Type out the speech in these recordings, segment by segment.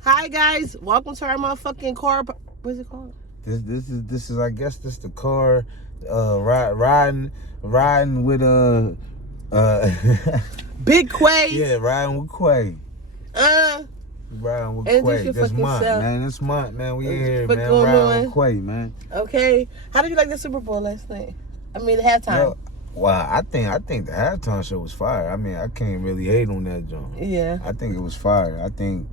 Hi guys, welcome to our motherfucking car. What's it called? This is I guess this the car riding with Big Quay. yeah, riding with Quay. Riding with And Quay. This month, self. man. This month, man. We in here, man. Going Riding with Quay, man. Okay. How did you like the Super Bowl last night? I mean, the halftime. Yo, well, I think the halftime show was fire. I mean, I can't really hate on that joint. Yeah. I think it was fire. I think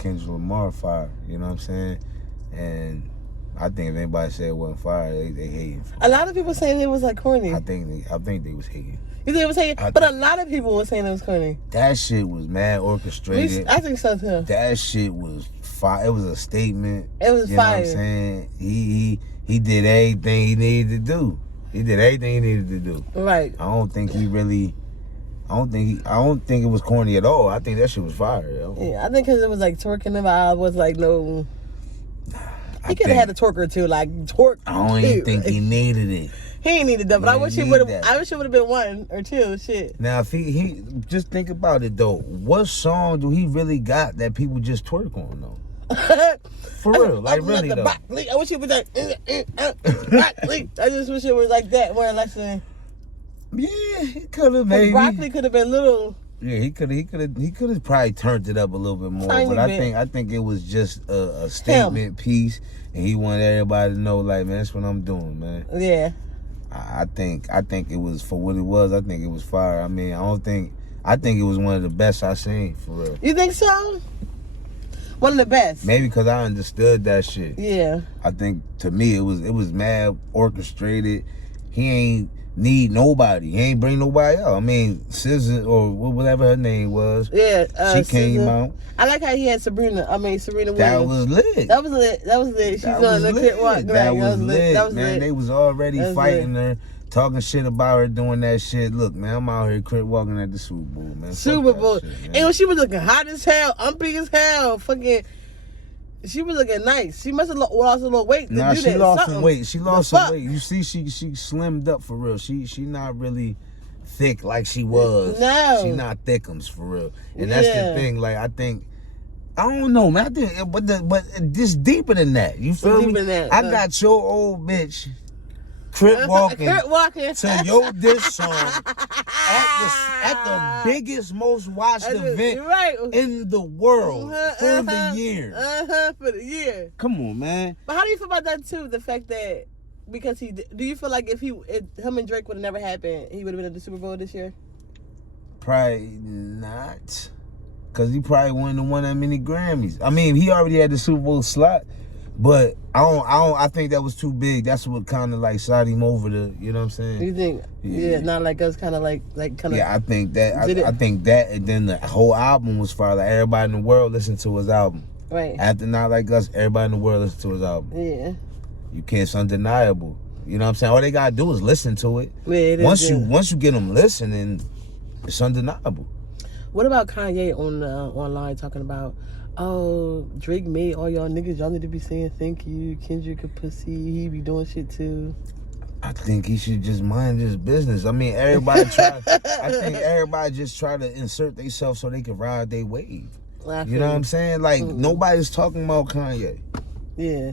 Kendrick Lamar fire. You know what I'm saying? And I think if anybody said it wasn't fire, they hating. A lot of people saying it was like corny. I think they was hating. You think it was hating? But a lot of people were saying it was corny. That shit was mad orchestrated. I think so too. That shit was fire. It was a statement. It was fire. You know what I'm saying? He did everything he needed to do. He did everything he needed to do. Right. I don't think it was corny at all. I think that shit was fire, yo. Yeah, I think because it was like twerking the vibe was like no. He could have had a twerk or two, like twerk. I don't even think he needed it. He ain't needed that, but I wish he would have. I wish it would have been one or two. Shit. Now, if he just think about it though, what song do he really got that people just twerk on though? For real, like really though. I wish he was like. I just wish it was like that, where like saying. Yeah, he could have maybe. Broccoli could have been little. Yeah, he could have probably turned it up a little bit more. Tiny but bit. I think it was just a statement piece, and he wanted everybody to know, like, man, that's what I'm doing, man. Yeah. I think it was for what it was. I think it was fire. I mean, I think it was one of the best I seen, for real. You think so? One of the best. Maybe because I understood that shit. Yeah. I think to me it was mad orchestrated. He ain't need nobody. He ain't bring nobody out. I mean, SZA or whatever her name was. Yeah. She came out. I like how he had Serena Williams. That was lit. That was lit. She's on the kid walk. That was lit, man. They was already fighting her, talking shit about her doing that shit. Look, man, I'm out here crip walking at the Super Bowl, man. Super Bowl. Shit, and she was looking hot as hell, umpy as hell, fucking. She was looking nice. She must have lost a little weight. Nah, she lost some weight. She lost some weight. You see, she slimmed up for real. She not really thick like she was. No, she not thickums for real. And that's the thing. Like I don't know, man. I think, but this deeper than that. You feel me? I got your old bitch crip walking to your diss song at the biggest, most watched event in the world for the year. For the year. Come on, man. But how do you feel about that too? The fact that because do you feel like if him and Drake would have never happened, he would have been at the Super Bowl this year? Probably not, cause he probably wouldn't have won that many Grammys. I mean, he already had the Super Bowl slot. But I think that was too big. That's what kind of like shot him over the, you know what I'm saying? You think? Yeah, not like us, kind of like kind of. Yeah, I think that. I think that, and then the whole album was fire. Like everybody in the world listened to his album. Right. After Not Like Us, everybody in the world listened to his album. Yeah. You can't. It's undeniable. You know what I'm saying? All they gotta do is listen to it. Yeah, it once is, you get them listening, it's undeniable. What about Kanye on online talking about? Oh, Drake made all y'all niggas. Y'all need to be saying thank you. Kendrick a pussy. He be doing shit too. I think he should just mind his business. I mean, everybody I think everybody just try to insert themselves so they can ride their wave. You know what I'm saying? Like, nobody's talking about Kanye. Yeah.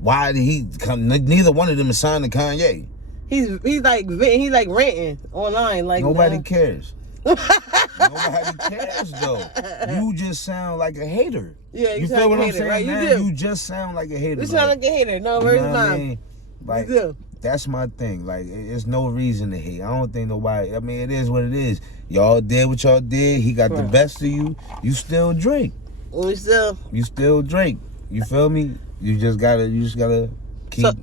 Why did he come? Neither one of them is signed to Kanye. He's like ranting online. Like nobody cares. Nobody cares though. You just sound like a hater. Yeah, you feel what I'm saying? Right? You just sound like a hater. You sound like a hater. No, where's mine? Like, that's my thing. Like, it's no reason to hate. I don't think nobody. I mean, it is what it is. Y'all did what y'all did. He got the best of you. You still Drake. You still Drake. You feel me? You just gotta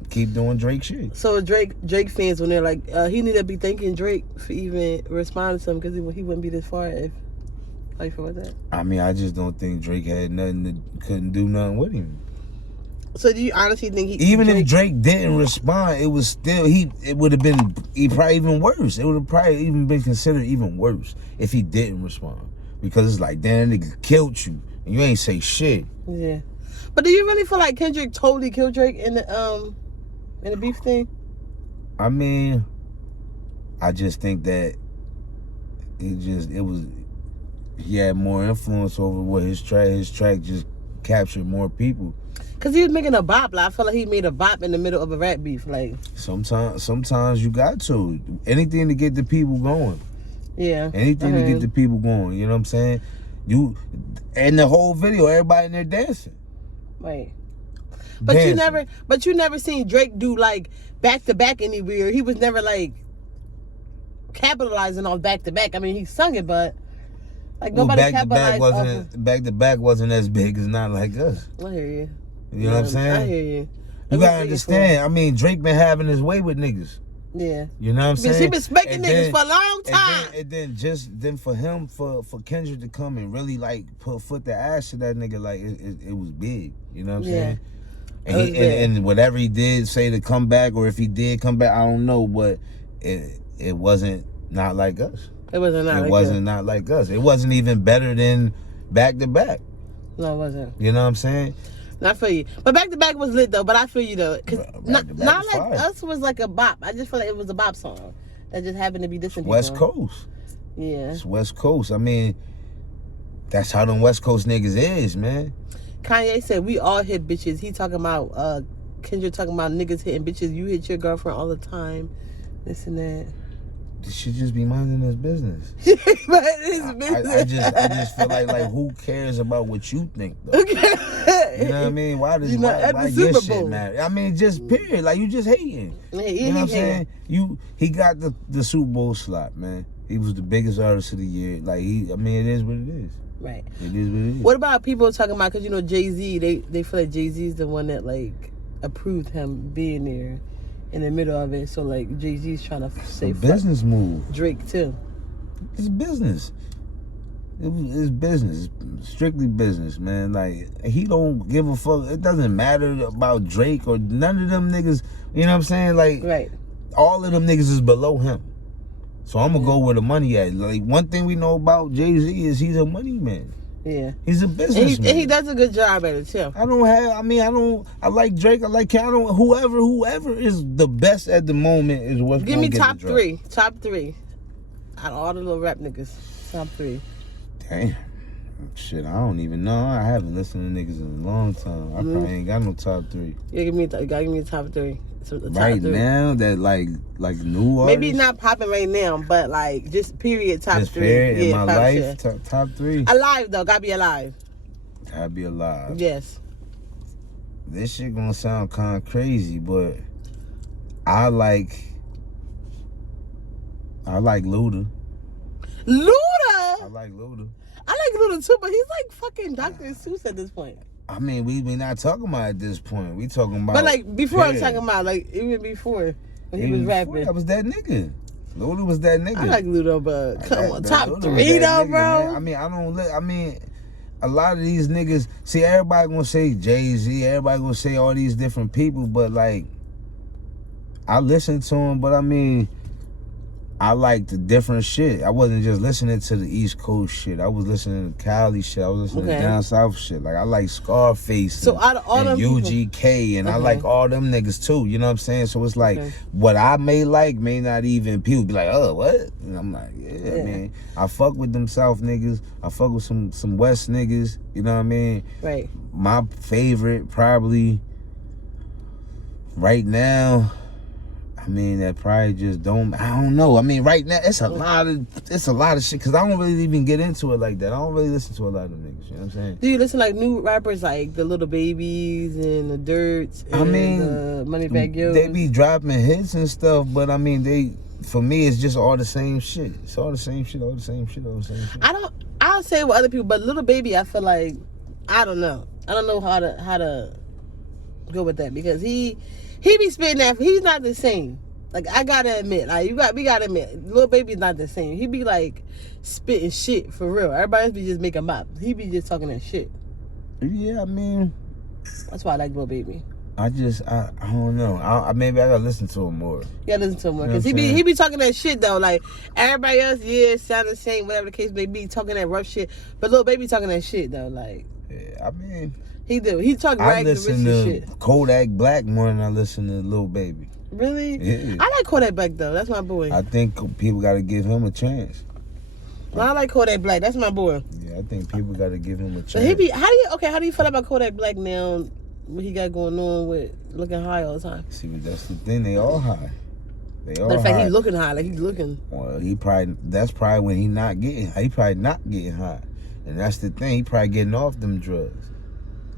keep doing Drake shit. So Drake fans, when they're like, he need to be thanking Drake for even responding to him because he wouldn't be this far if. How you feel about that? I mean, I just don't think Drake had couldn't do nothing with him. So do you honestly think if Drake didn't respond, it was still it would have been probably even worse. It would have probably even been considered even worse if he didn't respond, because it's like, damn, nigga killed you and you ain't say shit. Yeah. But do you really feel like Kendrick totally killed Drake in the beef thing? I mean, I just think that it was he had more influence over what his track just captured more people. Cause he was making a bop. Like, I feel like he made a bop in the middle of a rap beef. Like sometimes you got to anything to get the people going. Yeah. Anything to get the people going. You know what I'm saying? And the whole video, everybody in there dancing. Right. But dancing. you never seen Drake do like back to back anywhere. He was never like capitalizing on back to back. I mean, he sung it, but like nobody capitalized. Back to back wasn't as big as Not Like Us. I hear you. You know what I'm saying? I hear you. You gotta understand. I mean, Drake been having his way with niggas. Yeah. You know what I'm saying? He been spanking niggas for a long time. And then for him, for Kendrick to come and really like put foot to ass to that nigga, like it was big. You know what I'm saying? And whatever he did say to come back, or if he did come back, I don't know, but it wasn't Not Like Us. It wasn't Not Like Us. It wasn't even better than Back to Back. No, it wasn't. You know what I'm saying? I feel you. But Back to Back was lit though. But I feel you though, cause Not Like Us was like a bop. I just feel like it was a bop song that just happened to be different. West Coast. Yeah. It's West Coast. I mean, that's how them West Coast niggas is, man. Kanye said we all hit bitches. He talking about Kendrick talking about niggas hitting bitches. You hit your girlfriend all the time. This and that. This should just be minding his business. But his business. I just feel like who cares about what you think though? You know what I mean? Why your shit matter? I mean, just period. Like you just hating. You know what I'm saying? He got the Super Bowl slot, man. He was the biggest artist of the year. Like it is what it is. Right. It is what it is. What about people talking about, because Jay-Z, they feel like Jay-Z's the one that like approved him being there in the middle of it. So like Jay-Z's trying to say business move. Drake too. It's business. It's business. It's strictly business, man. Like he don't give a fuck. It doesn't matter about Drake or none of them niggas. You know what I'm saying? Like right. All of them niggas is below him. So I'm gonna go where the money at. Like one thing we know about Jay-Z is he's a money man. Yeah. He's a businessman. And he does a good job at it too. I like Drake, I like Ken, whoever is the best at the moment is what's Give me top three. Top three. Out of all the little rap niggas. Top three. Damn. Shit, I don't even know. I haven't listened to niggas in a long time. I probably ain't got no top three. Yeah, you gotta give me a top three. Right now, that like new artists? Maybe not popping right now, but like just period top just three. Period, yeah, in my life, top three. Alive though, gotta be alive. Gotta be alive. Yes. This shit gonna sound kind of crazy, but I like Luda. Luda? I like Luda. I like Luda too, but he's like fucking Dr. Seuss at this point. I mean, we not talking about at this point. We talking about. But like before, I'm talking about like even before when he was rapping. I was that nigga. Luda was that nigga. I like Luda, but come on, top three though, bro. Man. I mean, a lot of these niggas. See, everybody gonna say Jay-Z. Everybody gonna say all these different people, but like, I listen to him. But I mean, I like the different shit. I wasn't just listening to the East Coast shit. I was listening to Cali shit. I was listening to down south shit. Like I like Scarface and out of all them UGK and I like all them niggas too. You know what I'm saying? So it's like what I may like may not even people be like, oh, what? And I'm like, yeah, man. I fuck with them South niggas. I fuck with some West niggas. You know what I mean? Right. My favorite probably right now. I mean, that probably just don't. I don't know. I mean, right now it's a lot of shit because I don't really even get into it like that. I don't really listen to a lot of niggas. You know what I'm saying? Do you listen to like new rappers like the Little Babies and the Dirts? And the Moneybagg Yo? They be dropping hits and stuff, but I mean, for me it's just all the same shit. It's all the same shit. All the same shit. All the same shit. I'll say with other people, but Little Baby, I feel like I don't know how to go with that because he be spitting that. He's not the same. Like I gotta admit, like we gotta admit, Lil Baby's not the same. He be like spitting shit for real. Everybody else be just making mop. He be just talking that shit. Yeah, I mean, that's why I like Lil Baby. I don't know. Maybe I gotta listen to him more. Yeah, listen to him more because he be talking that shit though. Like everybody else, sound the same, whatever the case may be, talking that rough shit. But Lil Baby talking that shit though. Like yeah, I mean. He do. He talk ragged and rich and shit. Kodak Black more than I listen to Lil Baby. Really? Yeah. I like Kodak Black though. That's my boy. I think people got to give him a chance. I like Kodak Black. That's my boy. Yeah, I think people got to give him a chance. So how do you feel about Kodak Black now? What he got going on with looking high all the time? See, but that's the thing. They all high. They all in fact, high. he's looking high. Like he's looking. Well, that's probably when he probably not getting high. And that's the thing. He probably getting off them drugs.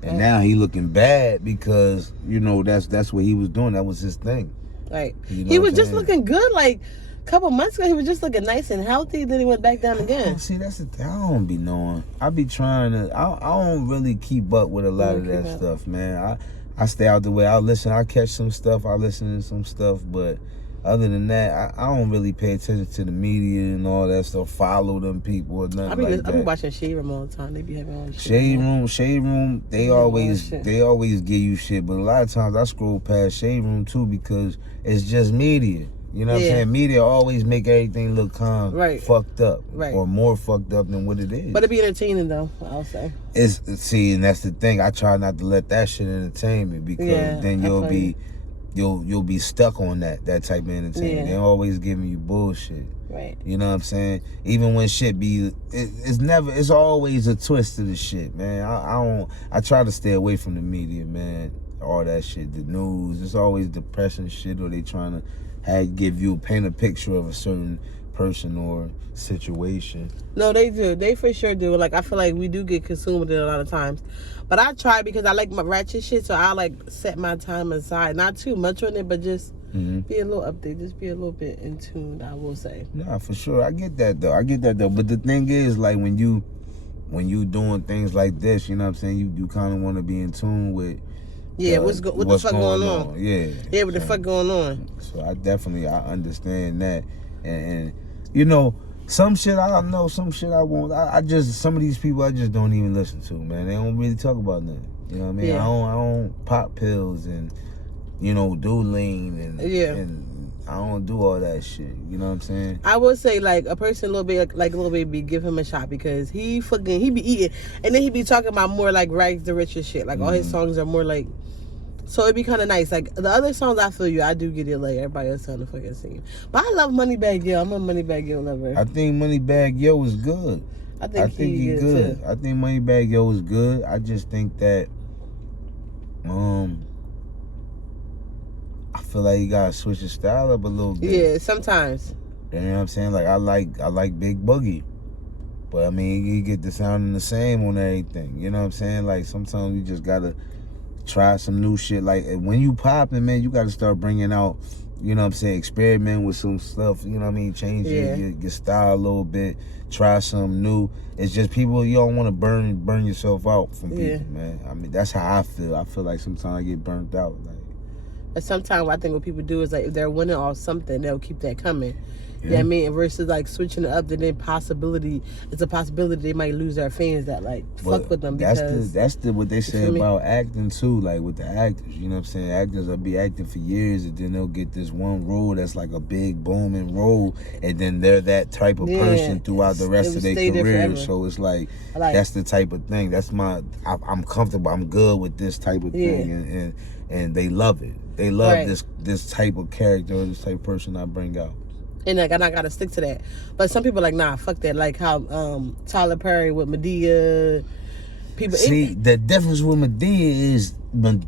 And now he looking bad because, that's what he was doing. That was his thing. Right. He was just looking good like a couple months ago. He was just looking nice and healthy. Then he went back down again. See, that's the thing. I don't be knowing. I be trying to. I don't really keep up with a lot of that stuff, man. I stay out the way. I catch some stuff. I listen to some stuff. But other than that, I don't really pay attention to the media and all that stuff. Follow them people or nothing like that. I be watching Shade Room all the time. They be having all this Shade Room. They always give you shit. But a lot of times I scroll past Shade Room too because it's just media. You know what I'm saying? Media always make everything look fucked up, or more fucked up than what it is. But it be entertaining though, I'll say. And that's the thing. I try not to let that shit entertain me because then you'll be stuck on that type of entertainment. They're always giving you bullshit. Right. You know what I'm saying? Even when shit it's always a twist to the shit, man. I try to stay away from the media, man. All that shit, the news, it's always depressing shit, or they trying to paint a picture of a certain person or situation. No, they do. They for sure do. Like, I feel like we do get consumed with it a lot of times. But I try because I like my ratchet shit, so I like set my time aside. Not too much on it, but just be a little update. Just be a little bit in tune, I will say. Nah, for sure. I get that though. But the thing is, like, when you doing things like this, you know what I'm saying? You kind of want to be in tune with what the fuck going on? Yeah, what the fuck going on? So I understand that, and some shit I don't know, some shit I won't. Some of these people I just don't even listen to, man. They don't really talk about nothing. You know what I mean? Yeah. I don't pop pills and do lean and I don't do all that shit. You know what I'm saying? I would say like a person a little bit like Lil Baby, give him a shot because he be eating and then he be talking about more like rags to riches shit. Like all his songs are more like. So it'd be kind of nice. Like, the other songs, I feel you. I do get it like everybody else trying to fucking sing. But I love Moneybagg Yo. I'm a Moneybagg Yo lover. I think Moneybagg Yo is good. I think he good. Too. I think Moneybagg Yo is good. I just think that, I feel like you gotta switch your style up a little bit. Yeah, sometimes. You know what I'm saying? Like, I like Big Boogie. But, I mean, you get the sounding the same on everything. You know what I'm saying? Like, sometimes you just gotta try some new shit. Like, when you popping, man, you got to start bringing out, you know what I'm saying, experiment with some stuff, you know what I mean, change your style a little bit, try something new. It's just people, you don't want to burn yourself out from people, man. I mean, that's how I feel. I feel like sometimes I get burnt out. Like, and sometimes I think what people do is like, if they're winning off something, they'll keep that coming. You know what I mean? Versus like switching it up, then it's a possibility they might lose their fans that like fuck with them because that's what they say about acting too, like with the actors, you know what I'm saying? Actors will be acting for years and then they'll get this one role that's like a big booming role and then they're that type of person throughout the rest of their career. So it's like that's the type of thing. That's I'm comfortable, I'm good with this type of thing and they love it. They love this type of character or this type of person I bring out. And like, and I gotta stick to that. But some people are like, nah, fuck that. Like how Tyler Perry with Medea. People see the difference with Medea is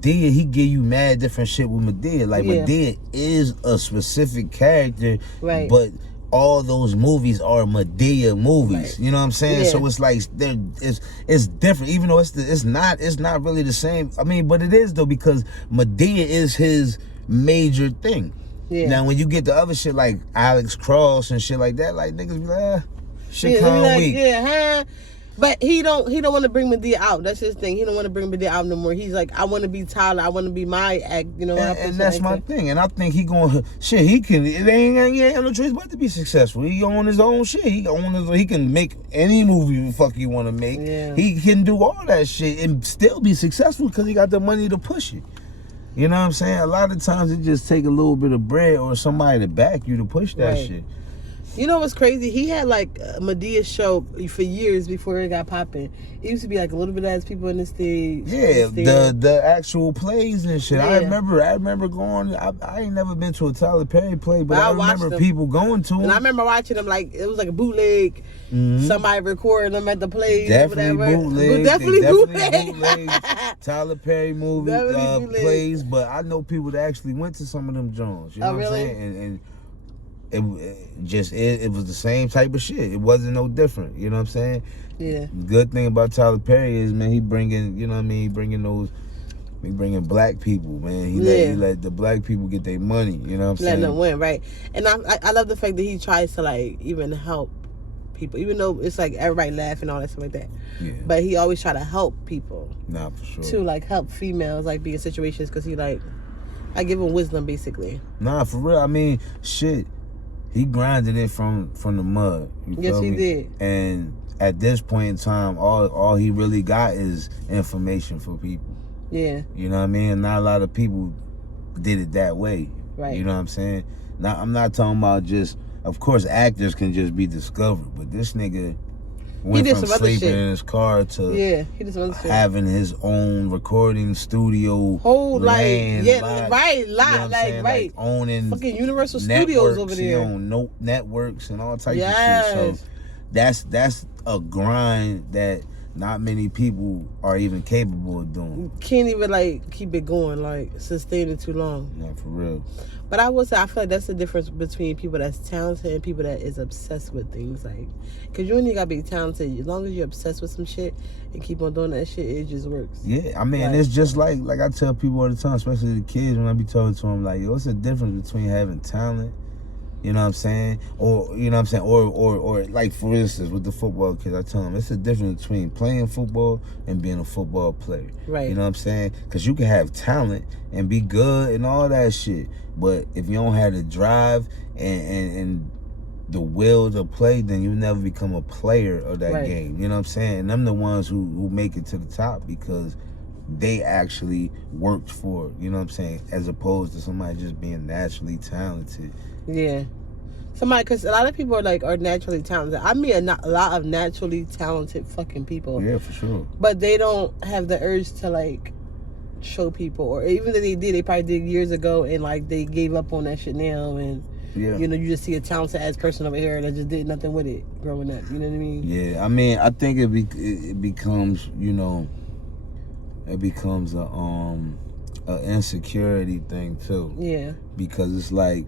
he give you mad different shit with Medea. Like Medea is a specific character, but all those movies are Medea movies. You know what I'm saying? So it's like it's different, even though it's not really the same. I mean, but it is though because Medea is his major thing. Yeah. Now, when you get the other shit like Alex Cross and shit like that, like niggas be like, shit kind of weak. Yeah, but he don't want to bring Medea out. That's his thing. He don't want to bring Medea out no more. He's like, I want to be Tyler. I want to be my act. You know, and that's my thing. And I think he going shit. He ain't have no choice but to be successful. He on his own shit. He can make any movie the fuck he want to make. Yeah. He can do all that shit and still be successful because he got the money to push it. You know what I'm saying? A lot of times it just take a little bit of bread or somebody to back you to push that shit. You know what's crazy? He had like a Medea's show for years before it got popping. It used to be like a little bit of people in the stage. Yeah, the actual plays and shit. Yeah. I remember going. I ain't never been to a Tyler Perry play, but I remember people going to them. And I remember watching them like it was like a bootleg. Mm-hmm. Somebody recording them at the plays. Definitely bootleg. Definitely bootleg. Tyler Perry movie plays, but I know people that actually went to some of them joints. You know what I'm saying? And it was the same type of shit. It wasn't no different. You know what I'm saying? Yeah. Good thing about Tyler Perry is, man, he bringing, you know what I mean? He bringing black people, man. He let the black people get their money. You know what I'm saying? Letting them win, right? And I love the fact that he tries to like even help people, even though it's like everybody laughing and all that stuff like that. Yeah. But he always try to help people. Nah, for sure. To like help females like be in situations because he like I give him wisdom basically. Nah, for real. I mean, shit. He grinded it from the mud. Yes, he did. And at this point in time, all he really got is information for people. Yeah. You know what I mean? Not a lot of people did it that way. Right. You know what I'm saying? Now, I'm not talking about just, of course, actors can just be discovered, but this nigga went from sleeping in his car to he did some other shit. Having his own recording studio, whole land, right, owning fucking Universal Studios over there. He own networks and all types of shit. So that's a grind that not many people are even capable of doing. You can't even like keep it going, like sustain it too long. Yeah, for real. But I will say, I feel like that's the difference between people that's talented and people that is obsessed with things. Like, because you only gotta be talented. As long as you're obsessed with some shit and keep on doing that shit, it just works. Yeah, I mean, it's just like I tell people all the time, especially the kids, when I be talking to them, like, yo, what's the difference between having talent, you know what I'm saying? Or, you know what I'm saying? Or like, for instance, with the football kids, I tell them, it's the difference between playing football and being a football player. Right. You know what I'm saying? Because you can have talent and be good and all that shit. But if you don't have the drive and the will to play, then you never become a player of that game. You know what I'm saying? And I'm the ones who make it to the top because they actually worked for it. You know what I'm saying? As opposed to somebody just being naturally talented. Yeah. Because a lot of people are naturally talented. I meet a lot of naturally talented fucking people. Yeah, for sure. But they don't have the urge to like show people, or even if they did, they probably did years ago, and like they gave up on that shit now. And you know, you just see a talented ass person over here that just did nothing with it growing up. You know what I mean? Yeah, I mean, I think it becomes, you know, it becomes a insecurity thing too. Yeah. Because it's like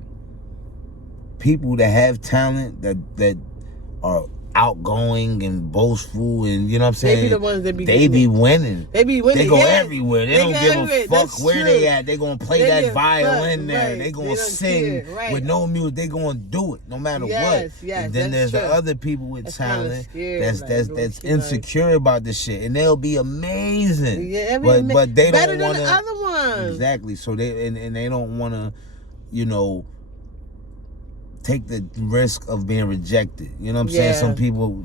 people that have talent that are outgoing and boastful, and you know what I'm saying, they be the ones that they be winning. They be winning. They go everywhere. They don't give a fuck That's where true. they at. They gonna play that violin there. Right. They gonna sing with no music. They gonna do it no matter what. Yes, and then there's true. the other people with talent that's insecure like, about this shit, and they'll be amazing. Yeah, but they better don't want than the other ones. Exactly. So they and they don't want to, you know, take the risk of being rejected. You know what I'm saying?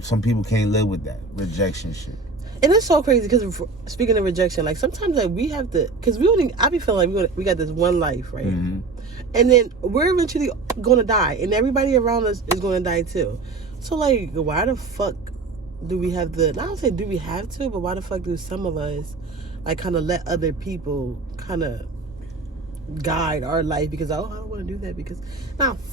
Some people can't live with that rejection shit. And it's so crazy because speaking of rejection, like sometimes like we have to, because I be feeling like we got this one life, right? Mm-hmm. And then we're eventually gonna die, and everybody around us is gonna die too. So like, why the fuck do we have to? I don't say do we have to, but why the fuck do some of us like kind of let other people kind of guide our life? Because I don't want to do that, because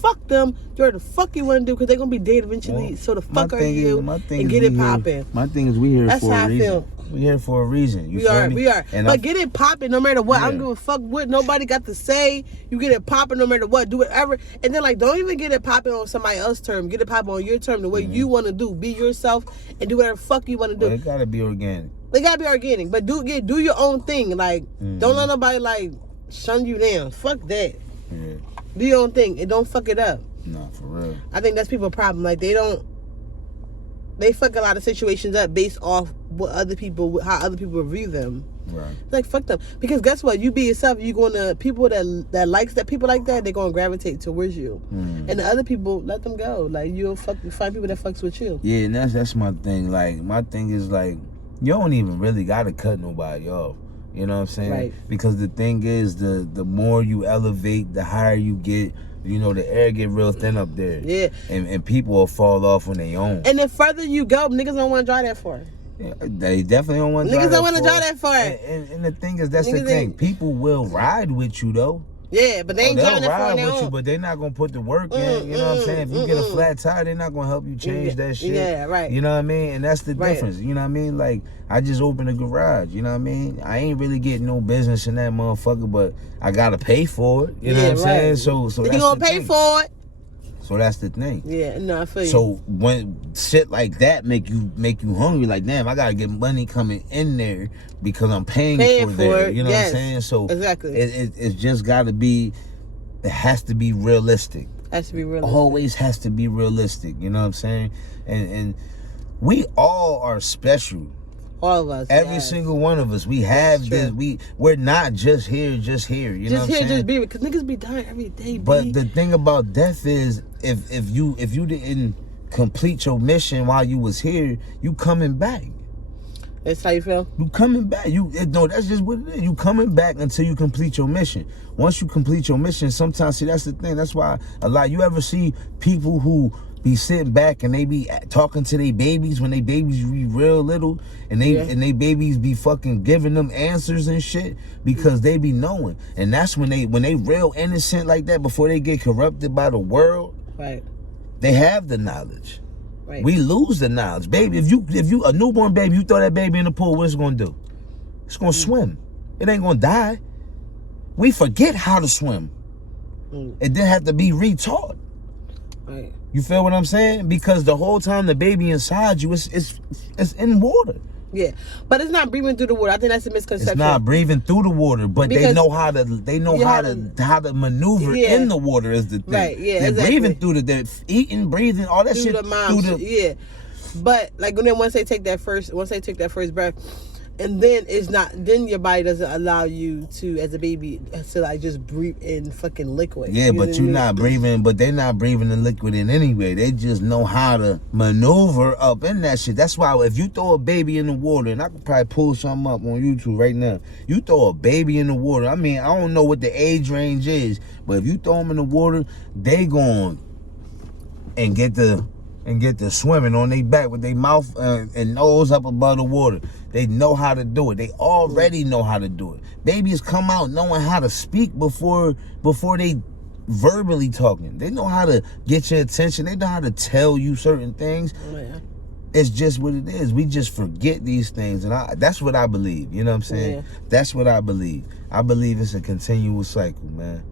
fuck them. Do whatever the fuck you want to do, because they're gonna be dead eventually. So the fuck are you? And get it popping. My thing is, we here That's for how a reason. I feel. We here for a reason. We are. But get it popping no matter what. I don't give a fuck what nobody got to say. You get it popping no matter what. Do whatever. And then like, don't even get it popping on somebody else's term. Get it popping on your term, the way you want to do. Be yourself and do whatever the fuck you want to do. Well, it gotta be organic. It gotta be organic. But do your own thing. Like, don't let nobody like shun you down. Fuck that. Yeah. Do your own thing and don't fuck it up. Nah, for real. I think that's people's problem. Like, they fuck a lot of situations up based off how other people view them. Right. Like, fuck them. Because guess what? You be yourself, you're gonna, people that likes that, people like that, they're gonna gravitate towards you. And the other people, let them go. Like, you'll find people that fucks with you. Yeah, and that's my thing. Like, my thing is like, you don't even really gotta cut nobody off. You know what I'm saying? Right. Because the thing is, the more you elevate, the higher you get, you know, the air get real thin up there. Yeah. And people will fall off on their own. And the further you go, niggas don't want to drive that far. Yeah, they definitely don't want to drive that far. Niggas don't want to drive that far. And the thing is, that's the thing. People will ride with you, though. Yeah, but they ain't driving that far on their own. But they're not going to put the work in. You know what I'm saying? If you get a flat tire, they're not going to help you change that shit. Yeah, right. You know what I mean? And that's the difference. You know what I mean? Like, I just opened a garage. You know what I mean? I ain't really getting no business in that motherfucker, but I got to pay for it. You know what I'm saying? So that's you going to pay for it. So that's the thing. Yeah, no, I feel you. So when shit like that make you hungry, like, damn, I gotta get money coming in there because I'm paying for it. You know what I'm saying? So exactly, it's just gotta be. It has to be realistic. Has to be realistic. Always has to be realistic. You know what I'm saying? And we all are special. All of us. Every single one of us. We have this. We're not just here. You know what I'm saying? Just be, because niggas be dying every day. But the thing about death is, if you didn't complete your mission while you was here, you coming back. That's how you feel? You coming back. No, that's just what it is. You coming back until you complete your mission. Once you complete your mission, sometimes, see, that's the thing. That's why you ever see people who be sitting back and they be talking to their babies when they babies be real little, and they babies be fucking giving them answers and shit because they be knowing. And that's when they real innocent like that, before they get corrupted by the world. Right. They have the knowledge. Right. We lose the knowledge, baby. If you a newborn baby, you throw that baby in the pool, what's it gonna do? It's gonna swim. It ain't gonna die. We forget how to swim. It didn't have to be retaught. Right. You feel what I'm saying? Because the whole time the baby inside you, it's in water. Yeah, but it's not breathing through the water. I think that's a misconception. It's not breathing through the water, but because they know how to maneuver in the water is the thing. Right. Yeah. They're exactly. breathing through they're eating, breathing, all that through shit. The mom, yeah. But like once they take that first breath, and then your body doesn't allow you to, as a baby, to like just breathe in fucking liquid. Yeah, but you're not breathing, but they're not breathing in liquid in anyway. They just know how to maneuver up in that shit. That's why if you throw a baby in the water, and I could probably pull something up on YouTube right now, you throw a baby in the water, I mean, I don't know what the age range is, but if you throw them in the water, they going and get the swimming on their back with their mouth and nose up above the water. They know how to do it. They already know how to do it. Babies come out knowing how to speak before they verbally talking. They know how to get your attention. They know how to tell you certain things. Oh, yeah. It's just what it is. We just forget these things, and that's what I believe. You know what I'm saying? Yeah. That's what I believe. I believe it's a continuous cycle, man.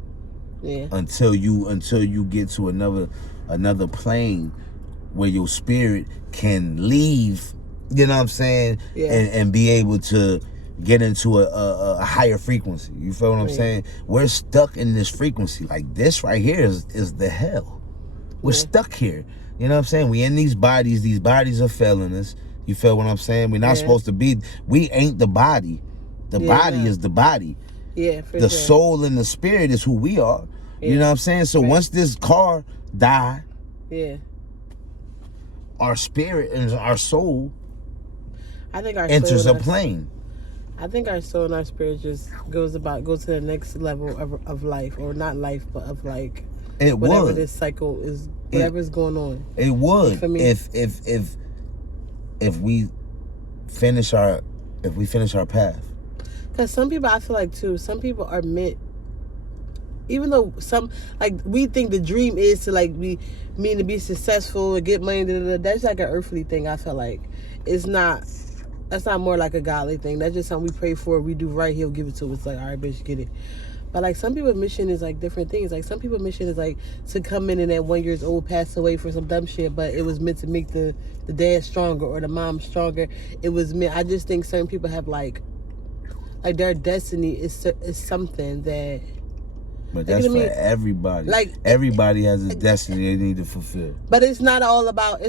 Yeah. Until you get to another plane where your spirit can leave, you know what I'm saying, and be able to get into a higher frequency. You feel what I'm saying? We're stuck in this frequency. Like this right here is the hell. We're stuck here. You know what I'm saying? We in these bodies are failing us. You feel what I'm saying? We're not supposed to be, we ain't the body. The body is the body. Yeah, for the sure. soul and the spirit is who we are. Yeah. You know what I'm saying? So once this car die, our spirit and our soul, I think our enters soul a plane. I think our soul and our spirit just goes to the next level of life, or not life, but of like whatever this cycle is, whatever's going on. It would if we finish our path. Because some people, I feel like too, some people are meant. Even though we think the dream is to like be mean to be successful and get money, that's like an earthly thing. I feel like it's not. That's not more like a godly thing. That's just something we pray for. We do right, He'll give it to us. Like, all right, bitch, get it. But like some people's mission is like different things. Like some people's mission is like to come in and at 1 year old pass away for some dumb shit, but it was meant to make the dad stronger or the mom stronger. It was meant. I just think certain people have like their destiny is something that. But that's for everybody. Like everybody has a destiny they need to fulfill. But it's not all about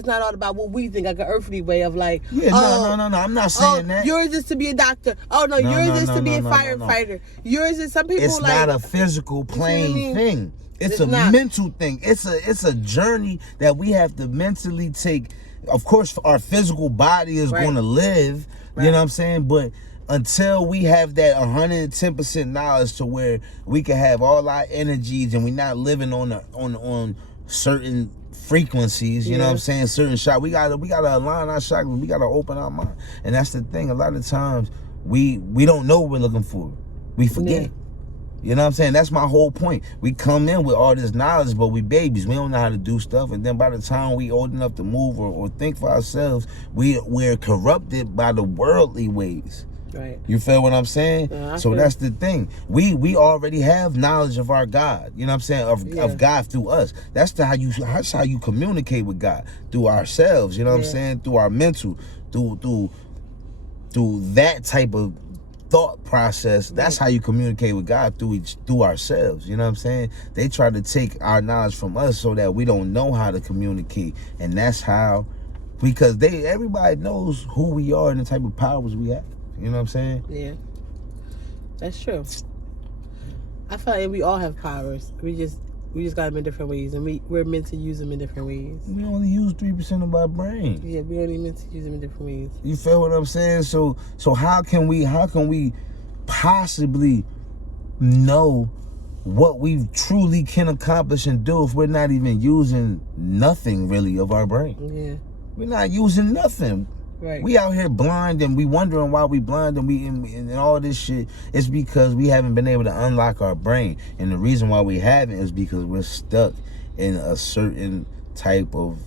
what we think, like an earthly way of like. Yeah, no. I'm not saying that. Yours is to be a doctor. Oh no, yours is to be a firefighter. Yours is some people. It's not a physical plane thing. It's a mental thing. It's a journey that we have to mentally take. Of course, our physical body is going to live. Right. You know what I'm saying? But until we have that 110% knowledge to where we can have all our energies and we're not living on certain frequencies, you know what I'm saying, certain shots. We gotta align our chakras. We gotta open our mind. And that's the thing. A lot of times we don't know what we're looking for. We forget. Yeah. You know what I'm saying? That's my whole point. We come in with all this knowledge, but we babies. We don't know how to do stuff. And then by the time we old enough to move or think for ourselves, we're corrupted by the worldly ways. Right. You feel what I'm saying? So that's the thing. We already have knowledge of our God. You know what I'm saying? Of God through us. That's how you communicate with God, through ourselves. You know what I'm saying? Through our mental, through that type of thought process. That's how you communicate with God, through ourselves. You know what I'm saying? They try to take our knowledge from us so that we don't know how to communicate, and that's how, because everybody knows who we are and the type of powers we have. You know what I'm saying? Yeah, that's true. I feel like we all have powers. We just got them in different ways, and we're meant to use them in different ways. We only use 3% of our brain. Yeah, we only meant to use them in different ways. You feel what I'm saying? So how can we possibly know what we truly can accomplish and do if we're not even using nothing really of our brain? Yeah, we're not using nothing. Right. We out here blind, and we wondering why we blind, and all this shit. It's because we haven't been able to unlock our brain, and the reason why we haven't is because we're stuck in a certain type of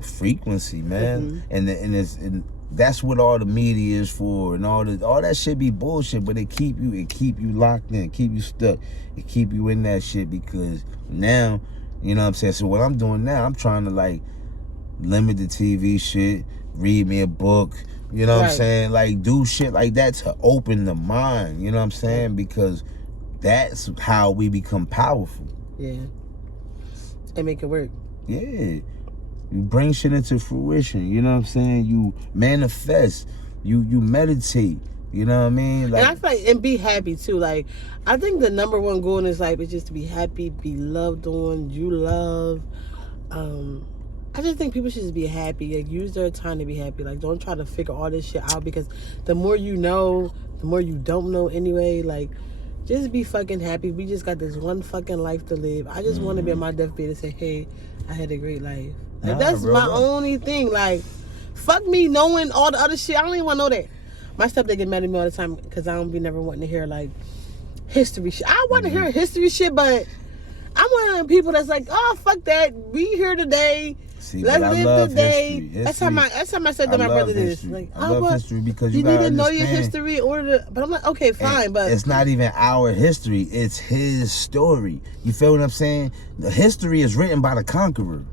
frequency, man. And that's what all the media is for, and all that shit be bullshit. But it keep you locked in, keep you stuck, it keep you in that shit, because now, you know what I'm saying. So what I'm doing now, I'm trying to like limit the TV shit. Read me a book, you know what I'm saying? Like, do shit like that to open the mind, you know what I'm saying? Because that's how we become powerful. Yeah. And make it work. Yeah. You bring shit into fruition, you know what I'm saying? You manifest, you meditate, you know what I mean? Like, and I feel like, and be happy too. Like, I think the number one goal in this life is just to be happy, be loved on, you love. I just think people should just be happy. Like, use their time to be happy. Like, don't try to figure all this shit out, because the more you know, the more you don't know anyway. Like, just be fucking happy. We just got this one fucking life to live. I just want to be on my deathbed and say, hey, I had a great life. Like, that's my only thing. Like, fuck me knowing all the other shit. I don't even want to know that. My stepdad get mad at me all the time because I don't be never wanting to hear, like, history shit. I want to hear history shit, but I'm one of them people that's like, oh, fuck that. We here today. See, let's live today. History. That's how I said to my brother this. Like, I love history because you need to know understand. your history in order to. But I'm like, okay, fine, but it's not even our history. It's his story. You feel what I'm saying? The history is written by the conqueror.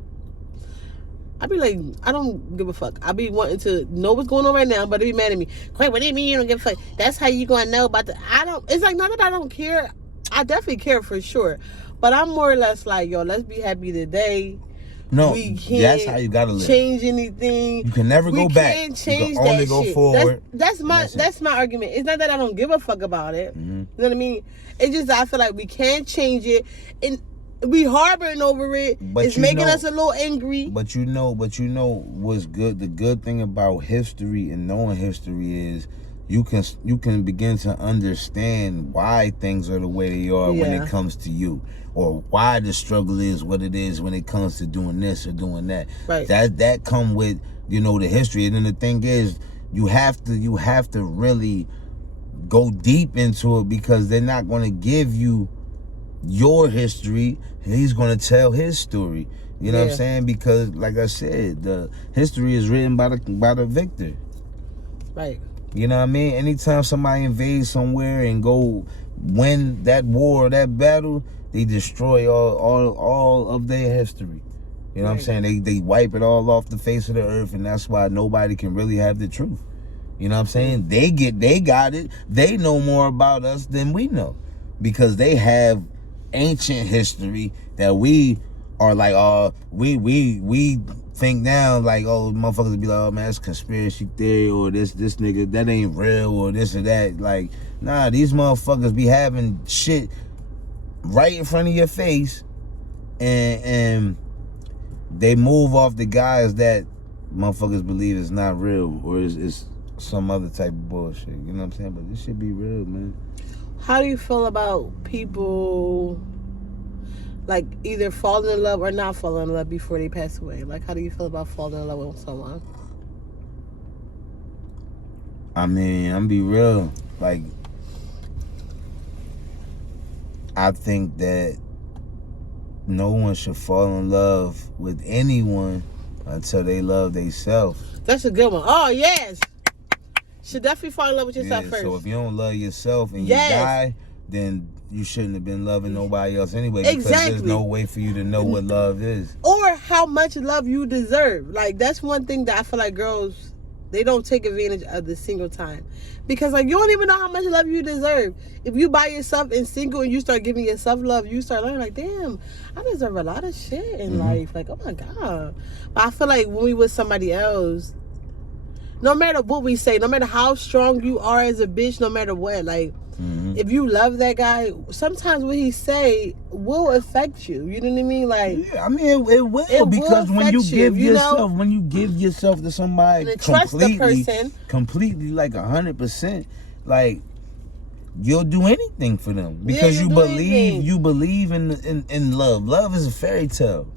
I be like, I don't give a fuck. I be wanting to know what's going on right now, but they be mad at me. Quay, what do you mean you don't give a fuck? That's how you gonna know about the. I don't. It's like, not that I don't care. I definitely care for sure, but I'm more or less like, yo, let's be happy today. No, we can't that's how you gotta live. Change anything. You can never go back. We can't change you can only that go shit. forward. That's my argument. It's not that I don't give a fuck about it. Mm-hmm. You know what I mean? It's just that I feel like we can't change it, and we harboring over it. But it's making us a little angry. But you know what's good. The good thing about history and knowing history is you can begin to understand why things are the way they are when it comes to you, or why the struggle is what it is when it comes to doing this or doing that. Right. That come with, you know, the history. And then the thing is, you have to really go deep into it, because they're not going to give you your history. He's going to tell his story. You know what I'm saying? Because, like I said, the history is written by the victor. Right. You know what I mean? Anytime somebody invades somewhere and go win that war or that battle, they destroy all of their history. You know what I'm saying? They wipe it all off the face of the earth, and that's why nobody can really have the truth. You know what I'm saying? They got it. They know more about us than we know, because they have ancient history that we are like, oh, we think now, like, oh, motherfuckers be like, oh man, that's conspiracy theory, or this nigga, that ain't real, or this or that. Like, nah, these motherfuckers be having shit right in front of your face, and they move off the guys that motherfuckers believe is not real, or is some other type of bullshit. You know what I'm saying? But this shit be real, man. How do you feel about people like either falling in love or not falling in love before they pass away? Like, how do you feel about falling in love with someone? I mean, I'm be real. Like, I think that no one should fall in love with anyone until they love themselves. That's a good one. Oh, yes. Should definitely fall in love with yourself first. So if you don't love yourself and you die, then you shouldn't have been loving nobody else anyway. Because there's no way for you to know what love is. Or how much love you deserve. Like, that's one thing that I feel like girls, they don't take advantage of the single time. Because, like, you don't even know how much love you deserve. If you by yourself and single and you start giving yourself love, you start learning, like, damn, I deserve a lot of shit in life. Like, oh, my God. But I feel like when we with somebody else, no matter what we say, no matter how strong you are as a bitch, no matter what, like, if you love that guy, sometimes what he say will affect you. You know what I mean? Like, yeah, I mean, it will because when you give yourself, when you give yourself to somebody completely, like 100%, like, you'll do anything for them because you believe in love. Love is a fairy tale.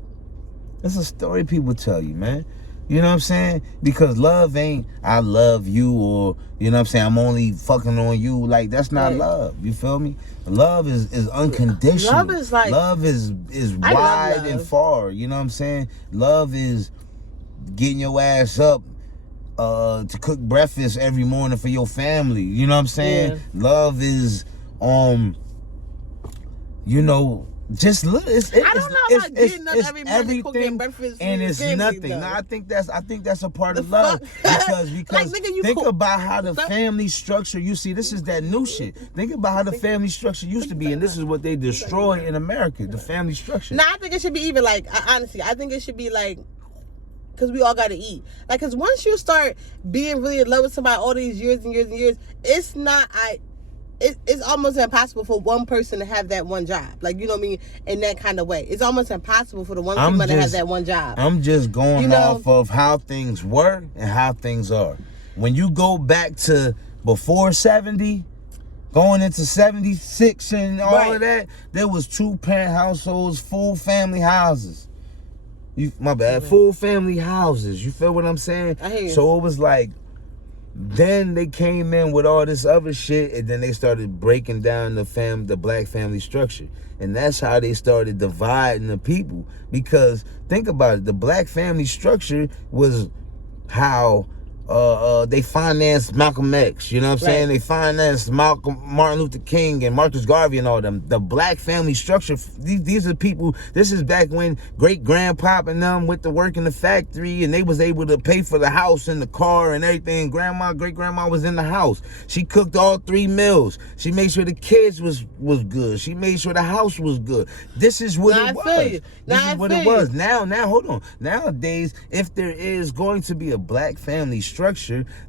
It's a story people tell you, man. You know what I'm saying? Because love ain't I love you, or you know what I'm saying, I'm only fucking on you. Like, that's not love. You feel me? Love is unconditional. Love is like, love is wide and far. You know what I'm saying? Love is getting your ass up to cook breakfast every morning for your family. You know what I'm saying? Yeah. Love is you know, just look. I don't know about getting up every morning cooking breakfast and it's nothing. No, I think that's a part of love because like, nigga, think about how the family structure. You see, this is that new shit. Think about how the family structure used to be, and this is what they destroy in America. The family structure. Nah, I think it should be even like, honestly, I think it should be like, because we all got to eat. Like, because once you start being really in love with somebody all these years and years and years, it's not it's almost impossible for one person to have that one job. Like, you know what I mean? In that kind of way. It's almost impossible for the one female to have that one job. I'm just going off of how things were and how things are. When you go back to before 70, going into 76 and all of that, there was 2-parent households, full family houses. Full family houses. You feel what I'm saying? I hear you. So it was like, then they came in with all this other shit, and then they started breaking down the black family structure. And that's how they started dividing the people. Because think about it, the black family structure was how they financed Malcolm X, you know what I'm saying? They financed Martin Luther King and Marcus Garvey and all them. The black family structure, these are people, this is back when great-grandpop and them went to work in the factory and they was able to pay for the house and the car and everything. Great-grandma was in the house. She cooked all 3 meals. She made sure the kids was good. She made sure the house was good. This is what it was. This is what it was. Now, hold on. Nowadays, if there is going to be a black family structure,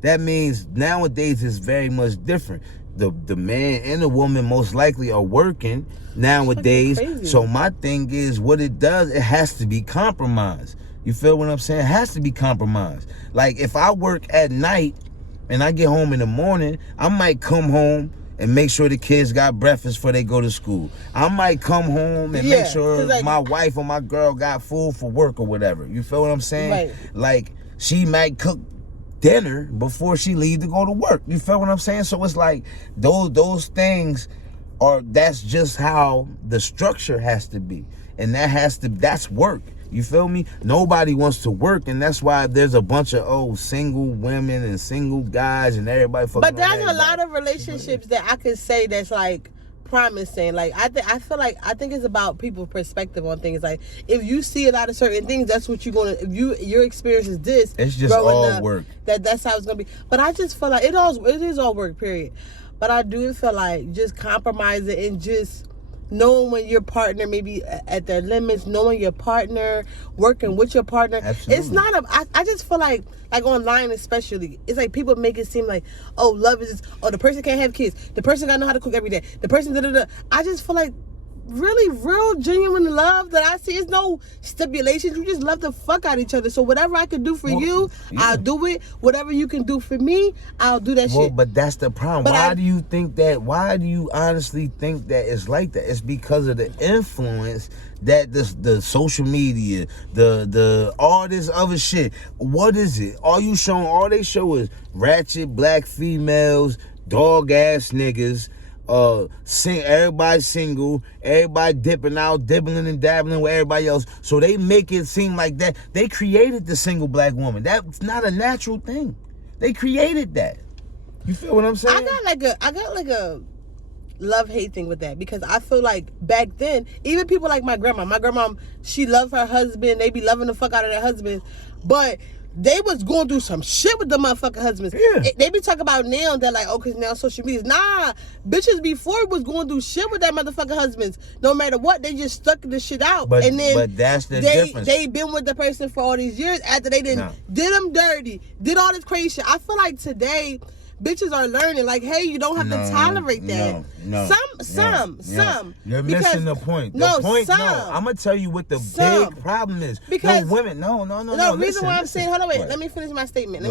that means nowadays it's very much different. The man and the woman most likely are working nowadays. So my thing is, what it does, it has to be compromised. You feel what I'm saying? It has to be compromised. Like, if I work at night and I get home in the morning, I might come home and make sure the kids got breakfast before they go to school. I might come home and make sure my wife or my girl got food for work or whatever. You feel what I'm saying? Right. Like, she might cook dinner before she leave to go to work. You feel what I'm saying? So it's like those things that's just how the structure has to be. And that's work. You feel me? Nobody wants to work, and that's why there's a bunch of single women and single guys and everybody fucking. But there's a lot of relationships that I could say that's like promising. Like, I think it's about people's perspective on things. Like, if you see a lot of certain things, that's what you're gonna. If your experience is this, it's just all work. That's how it's gonna be. But I just feel like it is all work. Period. But I do feel like just compromising and just knowing when your partner maybe at their limits, knowing your partner, working with your partner. Absolutely. It's not I just feel like online especially, it's like people make it seem like, love is the person can't have kids, the person gotta know how to cook every day, the person I just feel like really real, genuine love that I see. It's no stipulations. You just love the fuck out of each other. So whatever I can do for you, I'll do it. Whatever you can do for me, I'll do that shit. But that's the problem. But why do you think that? Why do you honestly think that it's like that? It's because of the influence that the social media, the all this other shit. What is it? All they show is ratchet black females, dog ass niggas. Everybody single, everybody dipping and dabbling with everybody else. So they make it seem like that. They created the single black woman. That's not a natural thing. They created that. You feel what I'm saying? I got like a love-hate thing with that, because I feel like back then, even people like my grandma, she loved her husband. They be loving the fuck out of their husbands, but they was going through some shit with the motherfucking husbands. Yeah. They be talking about now that like, oh, cause now social media. Nah, bitches before was going through shit with that motherfucking husbands. No matter what, they just stuck the shit out. But that's the difference. They been with the person for all these years after they did them dirty, did all this crazy shit. I feel like today, bitches are learning, like, hey, you don't have to tolerate that. Some. You're missing the point. I'm gonna tell you what the big problem is. Because women, no. The reason why I'm saying, hold on, wait. Let me finish my statement.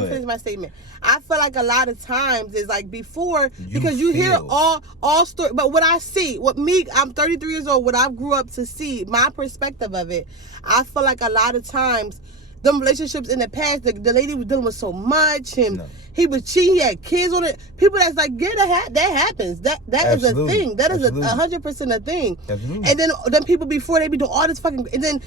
I feel like a lot of times is like before, because you hear all stories, but what I see, I'm 33 years old. What I grew up to see, my perspective of it, I feel like a lot of times, them relationships in the past, the lady was dealing with so much, and he was cheating, he had kids on it. People that's like, that happens. That is a thing. That is 100% a thing. Absolutely. And then people before, they be doing all this fucking, and then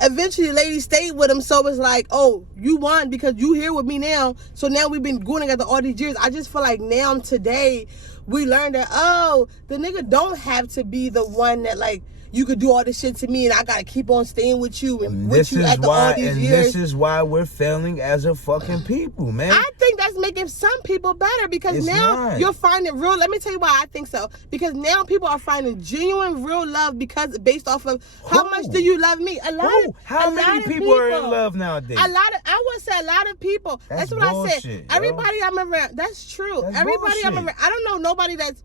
eventually the lady stayed with him, so it's like, oh, you won because you here with me now. So now we've been going together all these years. I just feel like now today we learned that, oh, the nigga don't have to be the one that like, you could do all this shit to me and I gotta keep on staying with you and with you after all these years. This is why we're failing as a fucking people, man. I think that's making some people better, because now you're finding real. Let me tell you why I think so. Because now people are finding genuine, real love based off of how much do you love me? How many people are in love nowadays? I would say a lot of people. That's what bullshit, I said. Everybody I'm around. That's true. Everybody I'm around. I don't know nobody that's.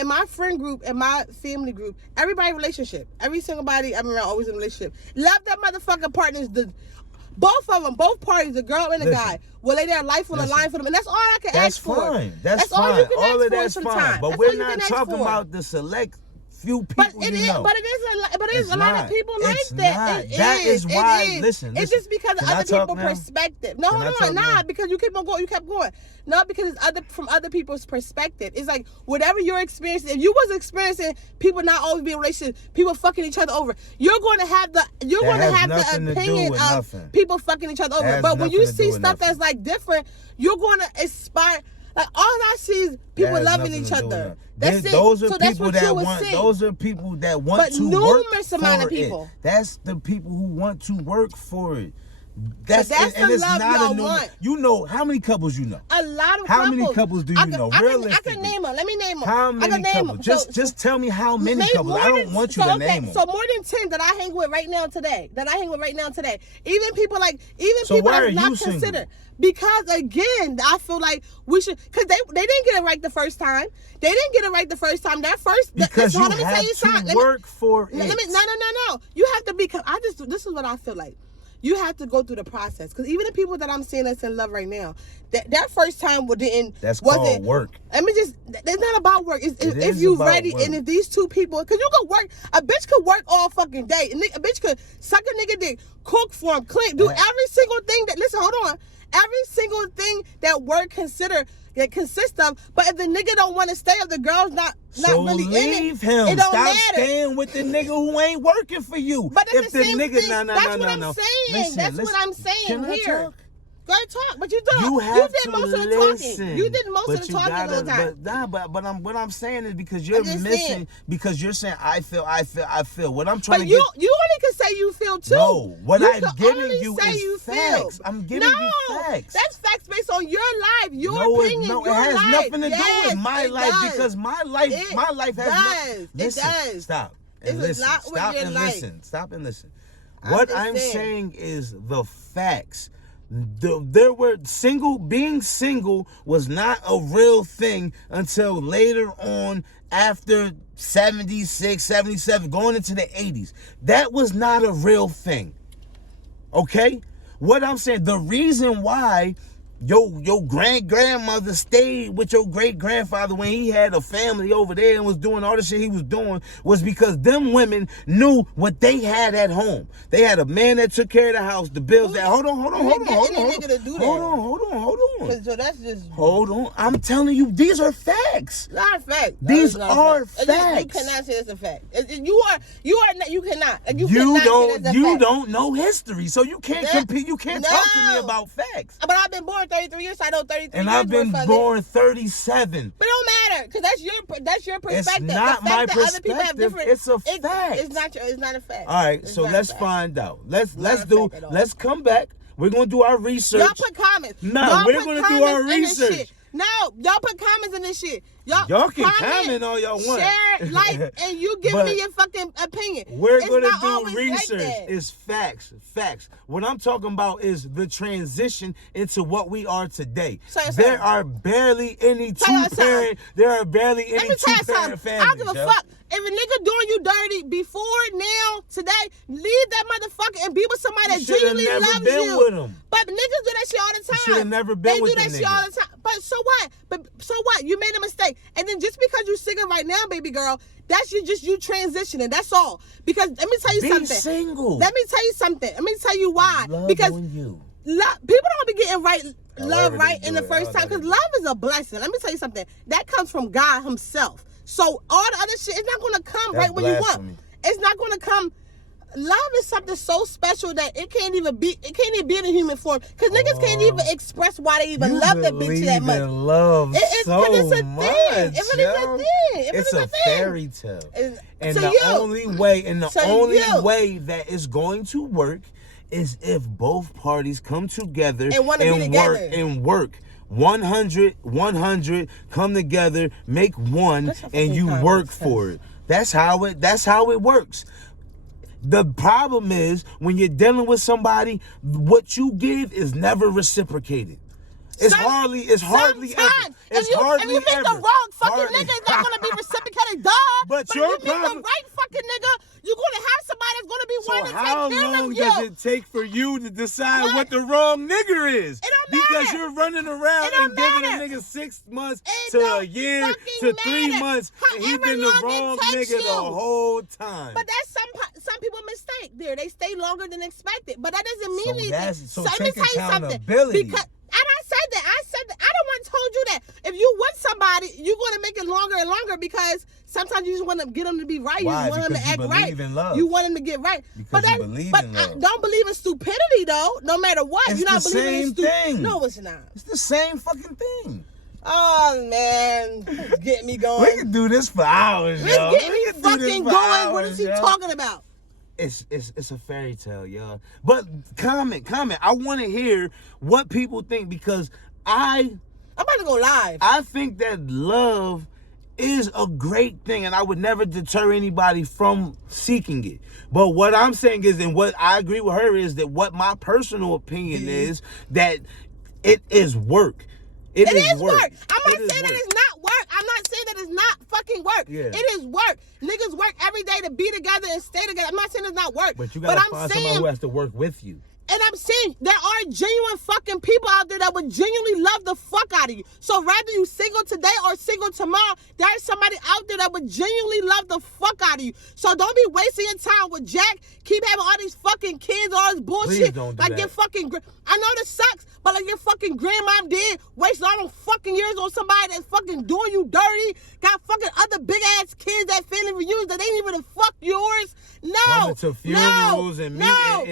In my friend group, in my family group, everybody in relationship. Every single body I'm around always in a relationship. Love that motherfucking partners. Both of them, both parties, the girl and the guy, will lay their life on the line for them. And that's all I can ask for. That's fine. All you can all ask of that's for fine. sometimes. But we're not talking about the select few people But it is a lot of people like that. That is why, listen. It's just because of other people's perspective. No, because you kept on going. You kept going. No, because it's from other people's perspective. It's like whatever you're experiencing. If you was experiencing people not always being relationships, people fucking each other over, you're going to have the opinion of people fucking each other over. But when you see stuff that's like different, you're going to aspire. Like all I see is people loving each other. That's it. Those are people that want. Those are people that want to work for it. But numerous amount of people. That's the people who want to work for it. That's and it's love not y'all want. You know how many couples you know? A lot of how couples. Many couples do you know? Realistically, I can name them. Let me name them. How many couples? Just tell me how many couples. I don't want you to name them. So more than 10 that I hang with right now today. Even people like so people why that's not considered. Single? Because again, I feel like we should, because they didn't get it right the first time. Because you have to work for it. No. You have to be. This is what I feel like. You have to go through the process, because even the people that I'm seeing that's in love right now, that first time That's called work. It's not about work. If you ready, work. And if these two people, because you could work, a bitch could work all fucking day. A bitch could suck a nigga dick, cook for him, clean, do every single thing listen, hold on. Every single thing that work consists of, but if the nigga don't want to stay, if the girl's not really in it, leave him. It don't Stop matter. Staying with the nigga who ain't working for you. But if the same thing. That's what I'm saying. That's what I'm saying can here. I talk? Go ahead, talk, but you don't. You did most of the talking. You did most of the talking all the time. But what I'm saying is because you're missing. Because you're saying I feel. What I'm trying to get. You only can say you feel too. No, what I'm giving you is facts. I'm giving you facts. That's facts based on your life, your opinion. No, it has nothing to do with my life, because my life has. Listen, stop and listen. Stop and listen. What I'm saying is the facts. Being single was not a real thing until later on, after 76, 77, going into the 80s. That was not a real thing. Okay? What I'm saying, the reason why your grandmother stayed with your great-grandfather when he had a family over there and was doing all the shit he was doing was because them women knew what they had at home. They had a man that took care of the house, the bills that... Hold on. So that's just... Hold on. I'm telling you, these are facts. Not facts. These are facts. You cannot say it's a fact. You cannot. You don't know history, so you can't compete. You can't talk to me about facts. But I've been born 33 years, so I know 33 and years. And I've been born 37. But it don't matter, because that's your perspective. It's not my perspective. It's a fact. It's not a fact. All right, so let's find out. Let's come back. We're gonna do our research. Y'all put comments. No, we're gonna do our research. No, y'all put comments in this shit. Y'all can comment all y'all want. Share, like, and you give me your fucking opinion. We're going to do research. It's facts. What I'm talking about is the transition into what we are today. There are barely any two-parent families. I don't give a fuck. If a nigga doing you dirty before, now, today, leave that motherfucker and be with somebody that genuinely loves you. With him. But niggas do that shit all the time. You should have never been with that shit all the time. But so what? You made a mistake. And then just because you're single right now, baby girl, that's you transitioning. That's all. Because let me tell you something. Be single. Let me tell you something. Let me tell you why. Love because on you. People don't be getting love right in the first time. Because love is a blessing. Let me tell you something. That comes from God himself. So all the other shit is not going to come right when you want. It's not going to come. Love is something so special that it can't even be in a human form. Because niggas can't even express why they even love that bitch that much. Love it's a much. thing. It really is a thing. It's a fairy tale. And the only way that it's going to work is if both parties come together and work. 100 come together, make one, and you work for it. That's how it works. The problem is when you're dealing with somebody, what you give is never reciprocated. It's hardly ever. If you pick the wrong fucking nigga, it's not gonna be reciprocated, dog. But if you pick the right fucking nigga, you're gonna have somebody that's gonna be willing to take care of you. How long does it take for you to decide what the wrong nigga is? It don't matter. Because you're running around and giving a nigga 6 months to a year to 3 months, and he's been the wrong nigga the whole time. But that's some people mistake there. They stay longer than expected. But that doesn't mean so let me tell you something. Because I said that. I don't want to told you that. If you want somebody, you're going to make it longer and longer because sometimes you just want to get them to be right. Why? You want them to act right. In love. You want them to get right. Because you believe in love. I don't believe in stupidity, though. No matter what. It's you're not the believing same thing. No, it's not. It's the same fucking thing. Oh, man. Get me going. We can do this for hours, yo. Get me fucking going. What is he talking about? It's a fairy tale, y'all. But comment. I want to hear what people think because I'm about to go live. I think that love is a great thing, and I would never deter anybody from seeking it. But what I'm saying is, and what I agree with her is that what my personal opinion is that it is work. It is work. I'm not saying that it's not work. I'm not saying that it's not fucking work. Yeah. It is work. Niggas work every day to be together and stay together. I'm not saying it's not work. But you gotta find somebody who has to work with you. And I'm saying there are genuine fucking people out there that would genuinely love the fuck out of you. So rather you single today or single tomorrow, there's somebody out there that would genuinely love the fuck out of you. So don't be wasting your time with Jack. Keep having all these fucking kids, all this bullshit. Please don't do that. Your fucking, I know this sucks, but like your fucking grandmom did, waste all them fucking years on somebody that's fucking doing you dirty, got fucking other big ass kids that family reunions that ain't even the fuck yours. No, to funerals and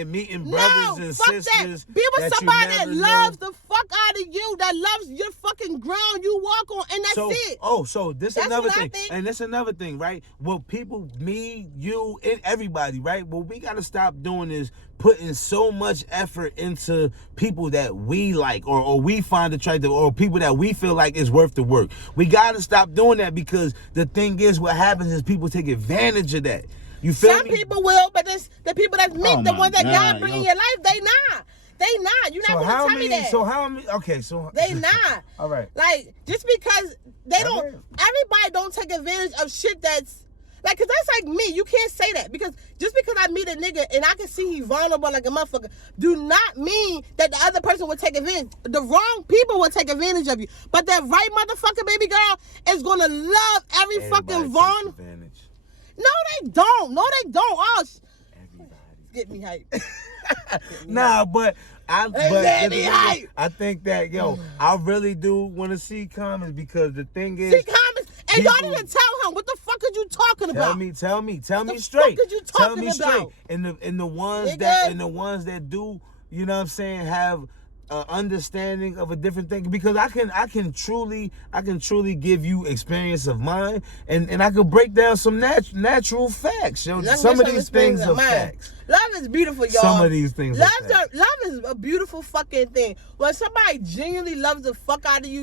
meeting brothers and sisters. That. Be with somebody that loves the fuck out of you, that loves your fucking ground you walk on, and that's it. So this is another thing. And this another thing, right? Well, people, me, you, and everybody, right? What we gotta stop doing is putting so much effort into people that we like or we find attractive or people that we feel like is worth the work. We gotta stop doing that because the thing is what happens is people take advantage of that. You feel me? Some people will, but the people that's meant, the ones that God bring in your life, they not. They not. You're not gonna tell me that. So how many? Okay, so they not. All right. Like just because they don't, everybody don't take advantage of shit that's like, cause that's like me. You can't say that because just because I meet a nigga and I can see he vulnerable like a motherfucker, do not mean that the other person would take advantage. The wrong people will take advantage of you, but that right motherfucker baby girl is gonna love every fucking vulnerable. No, they don't. No, they don't. Oh, get me hype. Nah, but I think that I really do want to see comments because the thing is, see comments, and y'all didn't tell him what the fuck are you talking about. Tell me straight. What you talking about? And the ones that do, you know what I'm saying, have understanding of a different thing, because I can truly give you experience of mine, and I could break down some natural facts. Some of these things are facts. Love is beautiful, y'all. Some of these things love is a beautiful fucking thing. When somebody genuinely loves the fuck out of you,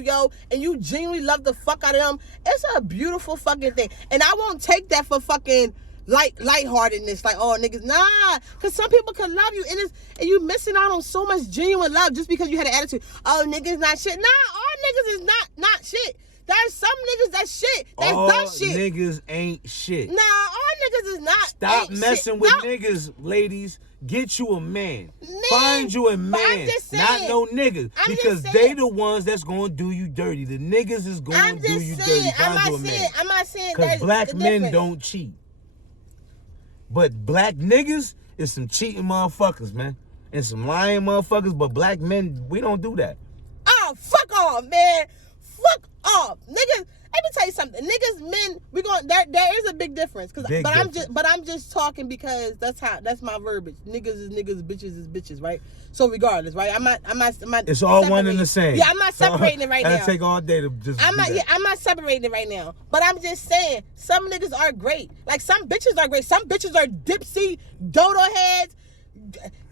and you genuinely love the fuck out of them, it's a beautiful fucking thing. And I won't take that for fucking lightheartedness, like, oh niggas, nah, because some people can love you and you missing out on so much genuine love just because you had an attitude. Oh, niggas not shit. Nah, all niggas is not shit. There's some niggas that shit. That's shit. Niggas ain't shit. Nah, all niggas is not. Stop messing with niggas, ladies. Get you a man. Find you a man, not no niggas, because they the ones that's gonna do you dirty. The niggas is gonna do you dirty. Find you a man. I'm not saying that. Because black men don't cheat. But black niggas is some cheating motherfuckers, man. And some lying motherfuckers, but black men, we don't do that. Oh, fuck off, man. Fuck off. Niggas, let me tell you something. Niggas, men, there is a big difference. I'm just talking because that's my verbiage. Niggas is niggas, bitches is bitches, right? So regardless, right? I'm not it's all one and the same. Yeah, I'm not separating it right now. It'll take all day to just I'm not separating it right now. But I'm just saying, some niggas are great. Like, some bitches are great. Some bitches are dipsy, dodo heads,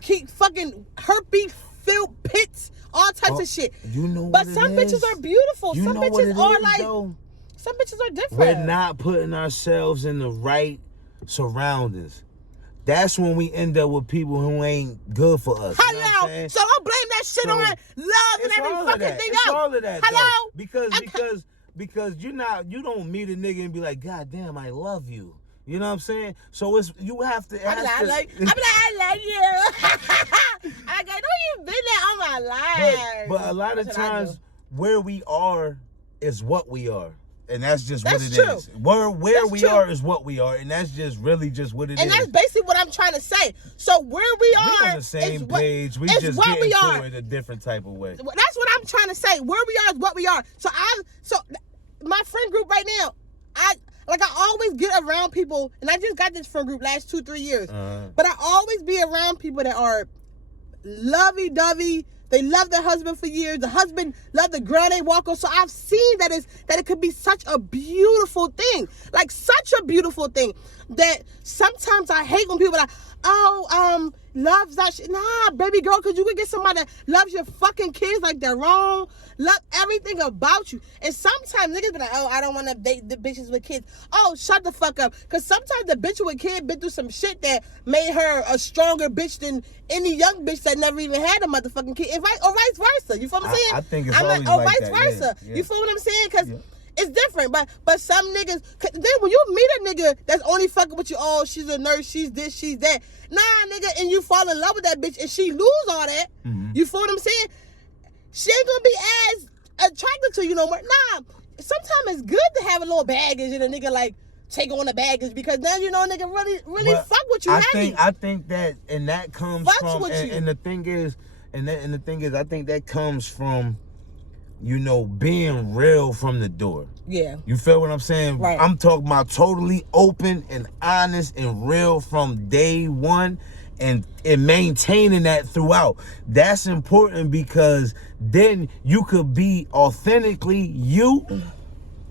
keep fucking herpes filled pits, all types of shit. You know but some bitches are beautiful. Some bitches are like, some bitches are different. We're not putting ourselves in the right surroundings. That's when we end up with people who ain't good for us. Hello. So don't blame that shit on love and every fucking thing else. It's all of that. Hello. Because you don't meet a nigga and be like, God damn, I love you. You know what I'm saying? So you have to. I love you. I go, don't you been there all my life. But a lot of times, where we are is what we are. And that's just what it is. Where we are is what we are, and that's just really just what it is. And that's basically what I'm trying to say. So where we are, on the same page. We just get into it a different type of way. That's what I'm trying to say. Where we are is what we are. So my friend group right now, I always get around people, and I just got this friend group last 2-3 years. But I always be around people that are lovey-dovey. They love their husband for years. The husband loved the girl they walk on. So I've seen that it could be such a beautiful thing. Like, such a beautiful thing that sometimes I hate when people are like, loves that shit. Nah, baby girl, because you could get somebody that loves your fucking kids like they're wrong. Love everything about you. And sometimes niggas be like, oh, I don't want to date the bitches with kids. Oh, shut the fuck up. Because sometimes the bitch with kid been through some shit that made her a stronger bitch than any young bitch that never even had a motherfucking kid. Or vice versa. You feel what I'm saying? I think it's always like vice that. versa. Yeah. You feel what I'm saying? Because it's different. But some niggas, then when you meet a nigga that's only fucking with you, oh, she's a nurse, she's this, she's that. Nah, nigga, and you fall in love with that bitch and she lose all that. Mm-hmm. You feel what I'm saying? She ain't gonna be as attracted to you no more. Nah, sometimes it's good to have a little baggage and a nigga like take on the baggage, because now you know a nigga really fuck with you. I think that, and that comes from, and the thing is, I think that comes from, you know, being real from the door. Yeah. You feel what I'm saying? Right. I'm talking about totally open and honest and real from day one, and maintaining that throughout. That's important, because then you could be authentically you.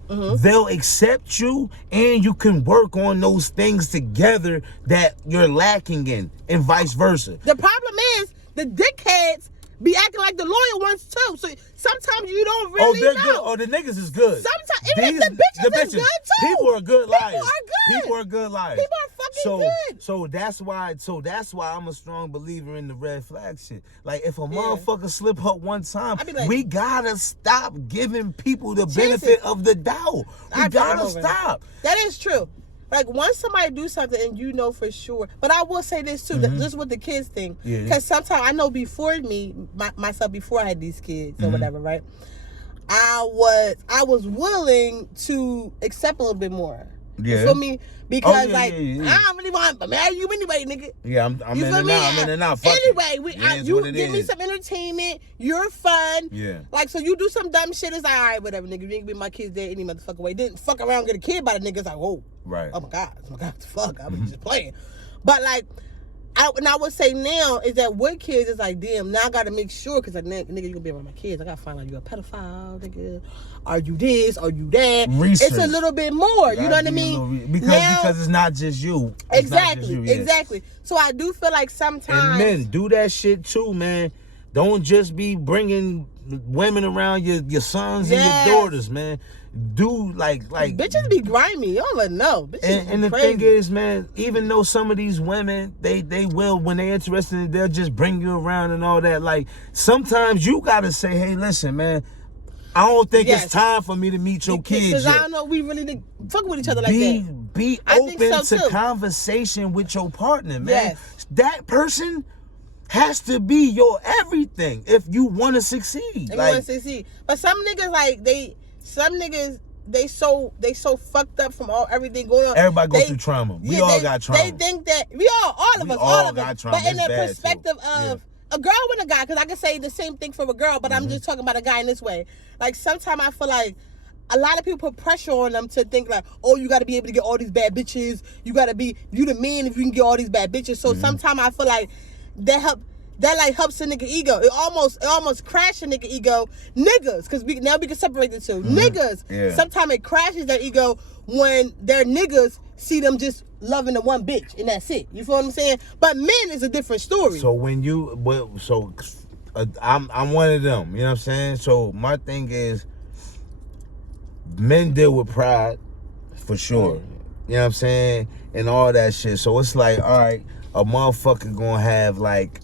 Mm-hmm. They'll accept you, and you can work on those things together that you're lacking in, and vice versa. The problem is, the dickheads be acting like the loyal ones too. So sometimes you don't really know. Good. Oh, the niggas is good. Sometimes even the bitches is good too. People are good liars. People are good liars. So that's why I'm a strong believer in the red flag shit. Like if a motherfucker slip up one time, we gotta stop giving people the benefit of the doubt. We gotta stop. That is true. Like, once somebody do something and you know for sure. But I will say this, too, just with the kids thing. Because sometimes, I know before myself, before I had these kids or whatever, right? I was willing to accept a little bit more. You feel me? Because, I don't really want to marry you anyway, nigga. Yeah, I'm in and out. I'm in and out. Fuck anyway, you give me some entertainment. You're fun. Yeah. Like, so you do some dumb shit. It's like, all right, whatever, nigga. You ain't be my kids there any motherfucking way. Didn't fuck around and get a kid by the nigga. It's like, whoa. Right. Oh, my God. Fuck. I was just playing. But, like, I would say now is that with kids, it's like, damn, now I got to make sure, because, like, nigga, you going to be around my kids. I got to find out you a pedophile, nigga. Are you this? Are you that? Research. It's a little bit more. You know what I mean? Because it's not just you. Exactly. So I do feel like sometimes. And men, do that shit too, man. Don't just be bringing women around your sons and your daughters, man. Do like bitches be grimy. You don't even know. And the thing is, man, even though some of these women, they will, when they're interested, they'll just bring you around and all that. Like, sometimes you gotta say, hey, listen, man, I don't think it's time for me to meet your kids. Because I don't know, we really fuck with each other like that. Be open to conversation with your partner, man. That person has to be your everything if you want to succeed. But some niggas, like, they so fucked up from everything going on. Everybody go through trauma. We all got trauma. They think that all of us. But in the perspective of a girl with a guy, because I can say the same thing for a girl, but I'm just talking about a guy in this way. Like, sometimes I feel like a lot of people put pressure on them to think like, oh, you got to be able to get all these bad bitches. You got to be, you the man if you can get all these bad bitches. So sometimes I feel like that helps a nigga ego. It almost crashes a nigga ego. Niggas, because now we can separate the two. Niggas, sometimes it crashes their ego when their niggas see them just loving the one bitch and that's it. You feel what I'm saying? But men is a different story. So I'm one of them. You know what I'm saying? So my thing is, men deal with pride for sure. You know what I'm saying? And all that shit. So it's like, all right, a motherfucker gonna have like.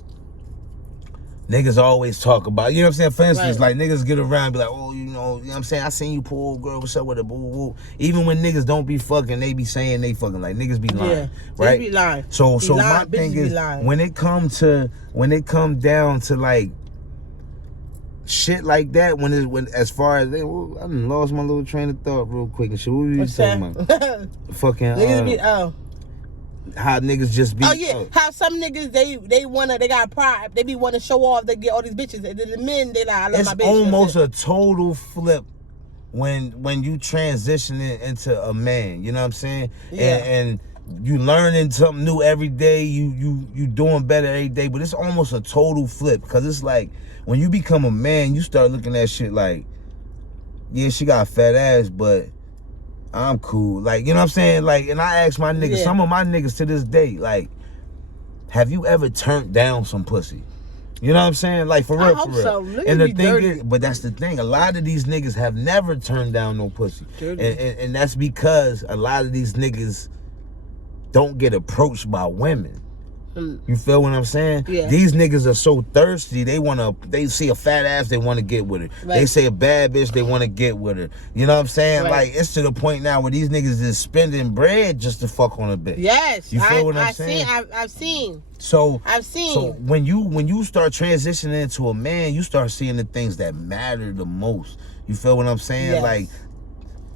Niggas always talk about, you know what I'm saying? For instance, like niggas get around and be like, oh, you know what I'm saying? I seen you pull old girl, what's up with her, boo, boo. Even when niggas don't be fucking, they be saying they fucking, like niggas be lying, right? They be lying. So my thing is, when it come down to like shit like that, when as far as I done lost my little train of thought real quick and shit. What were you talking about? Fucking niggas be how niggas just be. How some niggas they got pride. They be wanna show off. They get all these bitches, and then the men they like, I love my bitch. It's almost a total flip when you transition into a man. You know what I'm saying? And you learning something new every day. You doing better every day. But it's almost a total flip, because it's like when you become a man, you start looking at shit like, yeah, she got a fat ass, but I'm cool. Like, you know what I'm saying? Like, and I ask my niggas, some of my niggas to this day, like, have you ever turned down some pussy? You know what I'm saying? Like, for real, I hope so. And the thing is, but that's the thing. A lot of these niggas have never turned down no pussy. And that's because a lot of these niggas don't get approached by women. You feel what I'm saying? Yeah. These niggas are so thirsty. They see a fat ass, they want to get with her. Right. They say a bad bitch, they want to get with her. You know what I'm saying? Right. Like, it's to the point now where these niggas is spending bread just to fuck on a bitch. Yes. You feel what I'm saying? I've seen. So when you start transitioning into a man, you start seeing the things that matter the most. You feel what I'm saying? Yes. Like,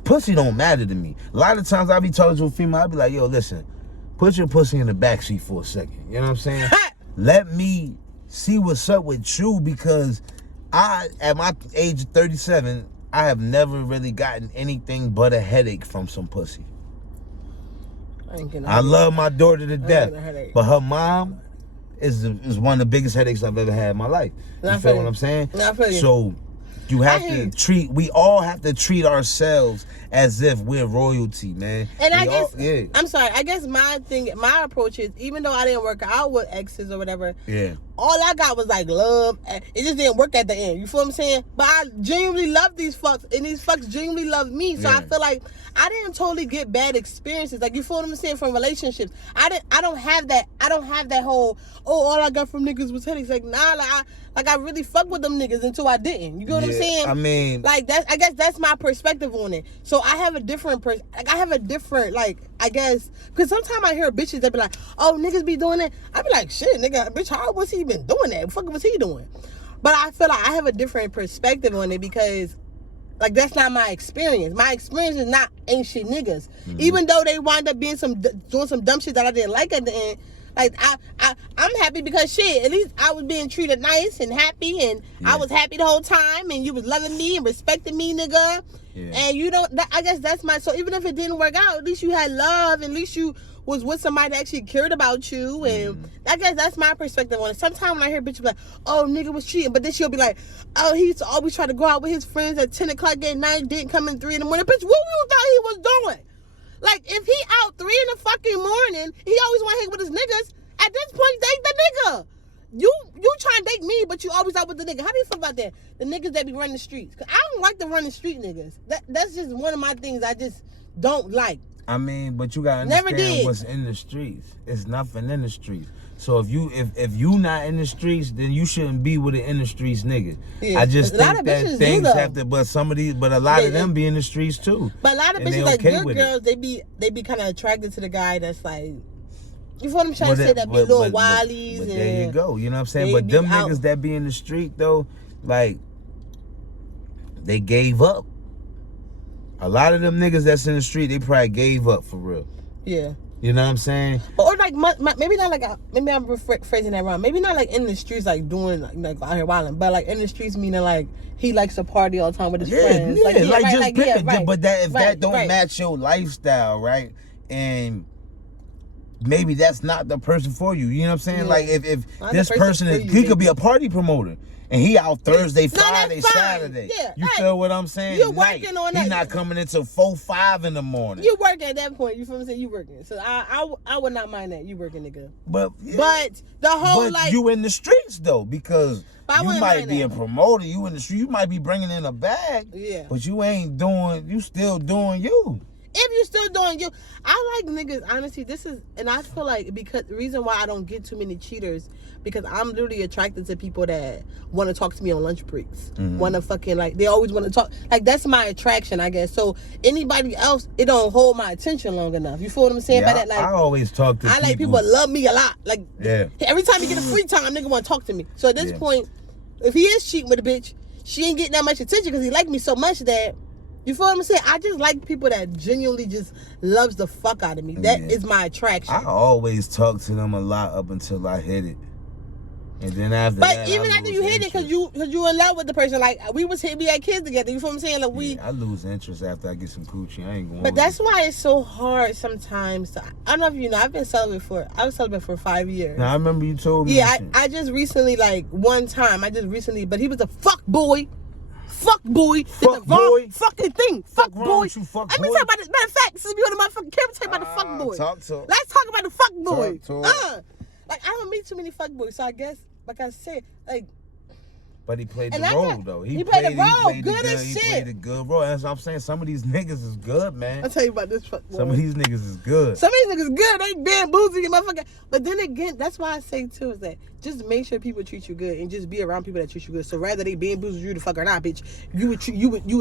pussy don't matter to me. A lot of times I be talking to a female, I be like, yo, listen, put your pussy in the backseat for a second. You know what I'm saying? Let me see what's up with you, because at my age of 37, I have never really gotten anything but a headache from some pussy. I love my daughter to death, but her mom is one of the biggest headaches I've ever had in my life. You feel what I'm saying? So we all have to treat ourselves as if we're royalty, man. And I'm sorry, I guess my approach is, even though I didn't work out with exes or whatever, all I got was like love. And it just didn't work at the end. You feel what I'm saying? But I genuinely love these fucks, and these fucks genuinely love me. So I feel like I didn't totally get bad experiences. Like, you feel what I'm saying, from relationships. I don't have that. I don't have that whole, oh, all I got from niggas was headaches. Like, nah, like I really fuck with them niggas until I didn't. You get what I'm saying? I mean, like, that. I guess that's my perspective on it. So I have a different I guess, because sometimes I hear bitches that be like, oh, niggas be doing it. I be like, shit, nigga, bitch, how was he been doing that? What the fuck was he doing? But I feel like I have a different perspective on it because, like, that's not my experience. My experience is not ain't shit niggas. Mm-hmm. Even though they wind up being doing some dumb shit that I didn't like at the end. Like, I'm happy because, shit, at least I was being treated nice and happy, and I was happy the whole time, and you was loving me and respecting me, nigga. Yeah. And you don't, I guess that's so even if it didn't work out, at least you had love, at least you was with somebody that actually cared about you, and I guess that's my perspective on it. Sometimes when I hear bitches be like, oh, nigga was cheating, but then she'll be like, oh, he used to always try to go out with his friends at 10 o'clock at night, didn't come in 3 in the morning. Bitch, what you thought he was doing? Like, if he out 3 in the fucking morning, he always want to hang with his niggas. At this point, date the nigga. You try and date me, but you always out with the nigga. How do you feel about that? The niggas that be running the streets. Cause I don't like the running street niggas. That's just one of my things I just don't like. I mean, but you gotta understand what's in the streets. It's nothing in the streets. So if you not in the streets, then you shouldn't be with the in the streets niggas. Yeah. I just think that things have to, but a lot of them be in the streets too. But a lot of bitches, like good girls, they be kind of attracted to the guy that's like, you feel what I'm trying to say? That be little wilies. But there you go. You know what I'm saying? But them niggas that be in the street though, like, they gave up. A lot of them niggas that's in the street, they probably gave up for real. Yeah. You know what I'm saying? Or like, maybe not like, maybe I'm phrasing that wrong. Maybe not like in the streets, like doing like out here wilding, but like in the streets meaning like he likes to party all the time with his friends. Yeah, but that don't match your lifestyle, right? And maybe that's not the person for you. You know what I'm saying? Yeah. Like if this person he could be a party promoter and he out Thursday, Friday, Saturday. Yeah, you feel what I'm saying? You're working on that. He's not coming until 4, 5 in the morning. You working at that point. You feel what I'm saying? You working. So I would not mind that. You working, nigga. But the whole like you in the streets though, because you might be a promoter. You in the street. You might be bringing in a bag. Yeah. But you ain't doing. You still doing you. If you're still doing you, I like niggas, honestly, and I feel like, because the reason why I don't get too many cheaters, because I'm literally attracted to people that want to talk to me on lunch breaks, want to fucking, like, they always want to talk, like, that's my attraction, I guess. So anybody else, it don't hold my attention long enough. You feel what I'm saying by that? Like, I always talk to people. I like people that love me a lot. Like, every time you get a free time, nigga want to talk to me. So at this point, if he is cheating with a bitch, she ain't getting that much attention because he like me so much that, you feel what I'm saying? I just like people that genuinely just loves the fuck out of me. That is my attraction. I always talk to them a lot up until I hit it. And then after that, even after you hit it, because you in love with the person. Like, we had kids together. You feel what I'm saying? Like, I lose interest after I get some coochie. I ain't going. But that's why it's so hard sometimes. I don't know if you know, I was celibate for 5 years. Now, I remember you told me. Yeah, I just recently, like, one time, but he was a fuck boy. Fuck boy. Fuck boy. Fucking thing. Fuck boy. You, fuck Let me talk about this. Matter of fact, since we on the motherfucking camera, talk about the fuck boy. Let's talk about the fuck boy. Like, I don't meet too many fuck boys, so I guess, like I said, like. But he played the role, though. He played the role. Good as shit. He played a good role. That's what I'm saying. Some of these niggas is good, man. I'll tell you about this fuck boy. Some of these niggas is good. Some of these niggas good. They bamboozling you, motherfucker. But then again, that's why I say, too, is that just make sure people treat you good and just be around people that treat you good. So rather they bamboozle you the fuck or not, bitch, you would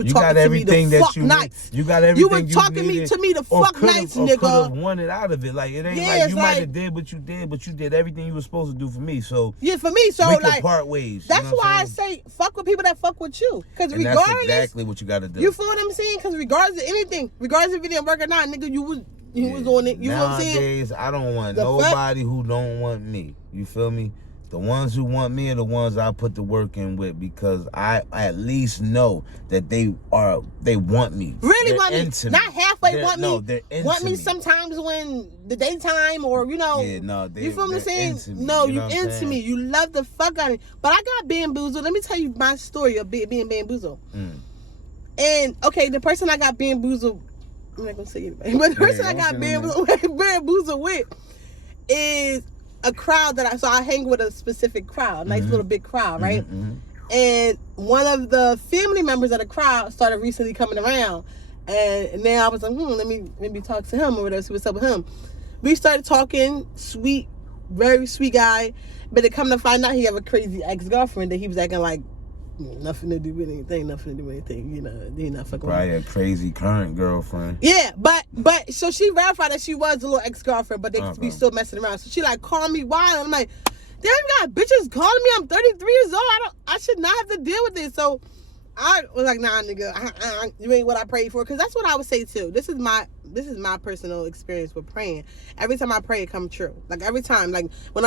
talk to me the fuck nice. You got everything you would talking to me the fuck nice, nigga. Could have wanted out of it. Like, it ain't like you might have did what you did, but you did everything you were supposed to do for me. So yeah, for me. So we like could part ways. That's why I say fuck with people that fuck with you. Because regardless, that's exactly what you got to do. You feel what I'm saying? Because regardless of anything, regardless if it didn't work or not, nigga, you was on it. You know what I'm saying? Nowadays, I don't want nobody who don't want me. You feel me? The ones who want me are the ones I put the work in with, because I at least know that they want me. Really want me. Not halfway want me. No, they're into want me sometimes when the daytime or, you know. Yeah, no, you feel what I'm saying? No, you into me. You love the fuck out of me. But I got bamboozled. Let me tell you my story of being bamboozled. And, okay, the person I got bamboozled, I'm not going to say anybody, but the person I got bamboozled with is, a crowd so I hang with a specific crowd, a nice little big crowd, right? And one of the family members of the crowd started recently coming around, and now I was like, let me maybe talk to him or whatever, see what's up with him. We started talking, sweet, very sweet guy, but it come to find out he have a crazy ex-girlfriend that he was acting like nothing to do with anything, you know, he not fucking probably with. A crazy current girlfriend. Yeah, but so she verified that she was a little ex-girlfriend, but they be still messing around. So she like called me wild. I'm like, damn, you got bitches calling me. I'm 33 years old. I should not have to deal with this. So I was like, nah, nigga, you ain't what I prayed for. Because that's what I would say too. This is my personal experience with praying. Every time I pray, it comes true. Like every time, like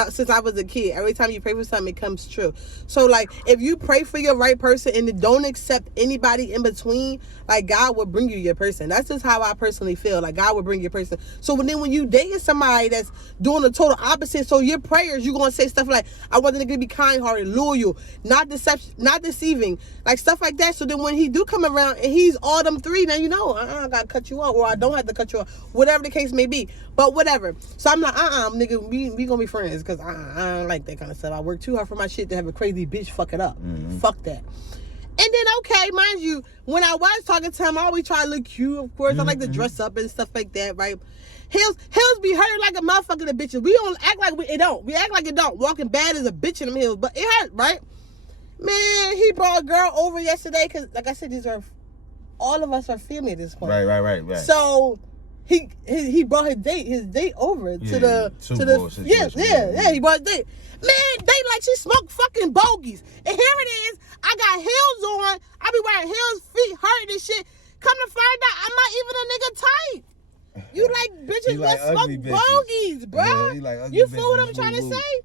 since I was a kid, every time you pray for something, it comes true. So like, if you pray for your right person and don't accept anybody in between, like God will bring you your person. That's just how I personally feel. Like God will bring your person. So when you dating somebody that's doing the total opposite, so your prayers, you gonna say stuff like, I want the nigga to be kind-hearted, loyal, not deceiving, like stuff like that. So then when he do come around and he's all them three, now you know, I gotta cut you off, or I don't have to cut you off, whatever the case may be. But whatever. So I'm like, nigga, we gonna be friends, because I don't like that kind of stuff. I work too hard for my shit to have a crazy bitch fuck it up. Fuck that. And then, okay, mind you, when I was talking to him, I always try to look cute, of course. I like to dress up and stuff like that, right? Hills be hurting like a motherfucker to bitches. We don't act like it don't. We act like it don't. Walking bad as a bitch in them hills. But it hurt, right? Man, he brought a girl over yesterday, because, like I said, all of us are family at this point. Right. So he brought his date over to the he brought his date. Man, they like she smoked fucking bogeys. And here it is. I got heels on. I be wearing heels, feet hurting and shit. Come to find out, I'm not even a nigga type. You like bitches that smoke bogeys, bro. Yeah, you feel what I'm trying to say?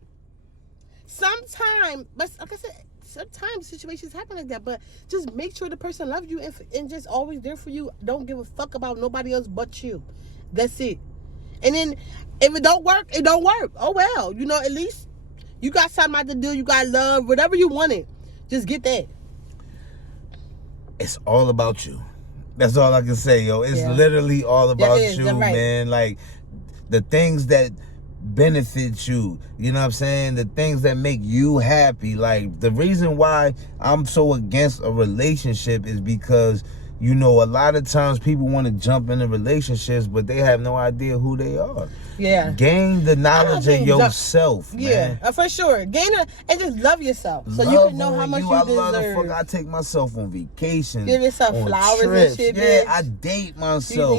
Sometimes, but like I said, sometimes situations happen like that, but just make sure the person loves you and just always there for you. Don't give a fuck about nobody else but you. That's it. And then if it don't work, it don't work. Oh well, you know, at least you got something out to do. You got love, whatever you wanted. Just get that. It's all about you. That's all I can say, yo. It's literally all about you, man. Like the things that benefit you, you know what I'm saying? The things that make you happy. Like the reason why I'm so against a relationship is because, you know, a lot of times people want to jump into relationships, but they have no idea who they are. Yeah. Gain the knowledge of yourself, man. Yeah, for sure. Gain it and just love yourself. So you can know how much you deserve. I love the fuck. I take myself on vacation. Give yourself flowers trips. And shit, yeah, I date myself.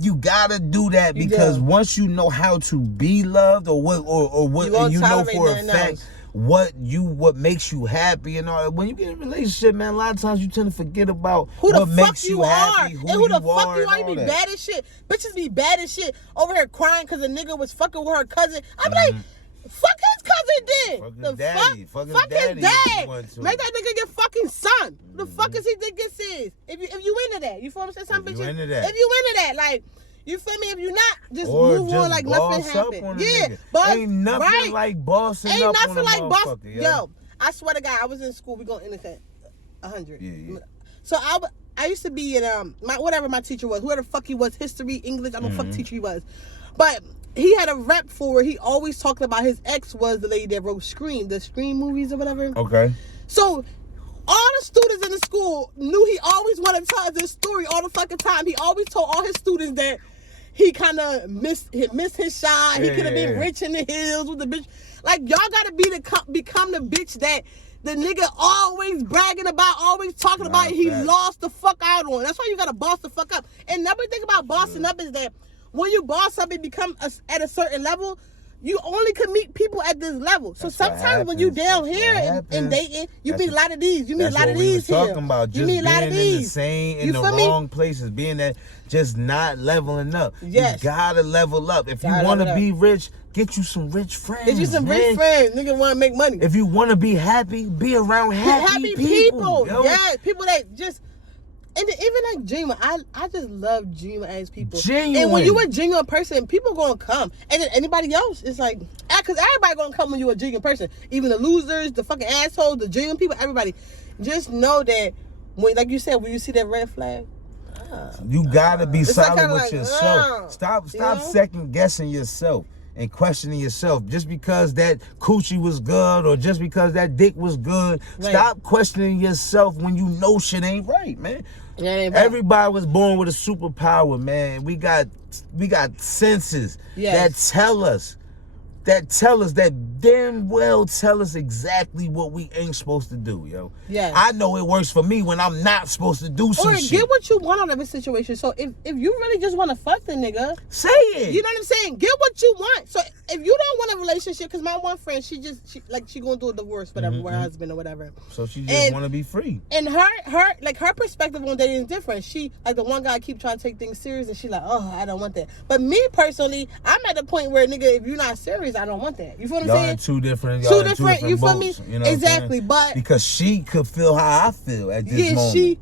You gotta do that, because once you know how to be loved, or what and you know for a fact what makes you happy and all that. When you get in a relationship, man, a lot of times you tend to forget about what makes you happy, who the fuck you are. You be bad as shit. Bitches be bad as shit over here crying because a nigga was fucking with her cousin. I'm like, fuck his cousin then. Fuck his daddy. Fuck his dad. Make that nigga your fucking son. Who the fuck is he think this is? If you into that, you feel what I'm saying? Some bitches. If you into that, like. You feel me? If you not, just move on like nothing happened. Yeah, but ain't nothing like bossing up on a motherfucker. Yo, I swear to God, I was in school. We gonna indicate 100. Yeah. So I used to be in whatever my teacher was, whoever the fuck he was, history, English. I don't know fuck teacher he was, but he had a rep for. He always talked about his ex was the lady that wrote the Scream movies or whatever. Okay. So all the students in the school knew he always wanted to tell this story all the fucking time. He always told all his students that he kind of missed his shot. He could have been rich in the hills with the bitch. Like, y'all gotta become the bitch that the nigga always bragging about, always talking about. He lost the fuck out on. That's why you gotta boss the fuck up. And another thing about bossing up is that when you boss up and become at a certain level, you only can meet people at this level. So sometimes when you down here and dating, you meet a lot of these. You meet a lot of these here. Talking about just being in the same, in the wrong places, being that just not leveling up. Yes. You gotta level up. If you want to be rich, get you some rich friends. Get you some rich friends. Nigga want to make money. If you want to be happy, be around happy people. Yes, people that just. And even like genuine, I just love genuine ass people. Genuine. And when you a genuine person, people gonna come. And then anybody else, it's like, because everybody gonna come when you a genuine person. Even the losers, the fucking assholes, the genuine people, everybody. Just know that when, like you said, when you see that red flag, you gotta be solid with yourself. Stop second guessing yourself. and questioning yourself. Just because that coochie was good or just because that dick was good, stop questioning yourself when you know shit ain't right, man. Everybody was born with a superpower, man. We got senses that tell us that damn well tell us exactly what we ain't supposed to do, yo. Yeah. I know it works for me when I'm not supposed to do some shit. Or get what you want out of a situation. So if you really just want to fuck the nigga, say it. You know what I'm saying? Get what you want. So if you don't want a relationship, because my one friend, she going through a divorce, whatever, with her husband or whatever. So she just want to be free. And her perspective on dating is different. She, like, the one guy keep trying to take things serious, and she like, oh, I don't want that. But me personally, I'm at the point where, nigga, if you're not serious, I don't want that. You feel what I'm saying? Two different you feel boats, me? You know exactly, but because she could feel how I feel at this moment.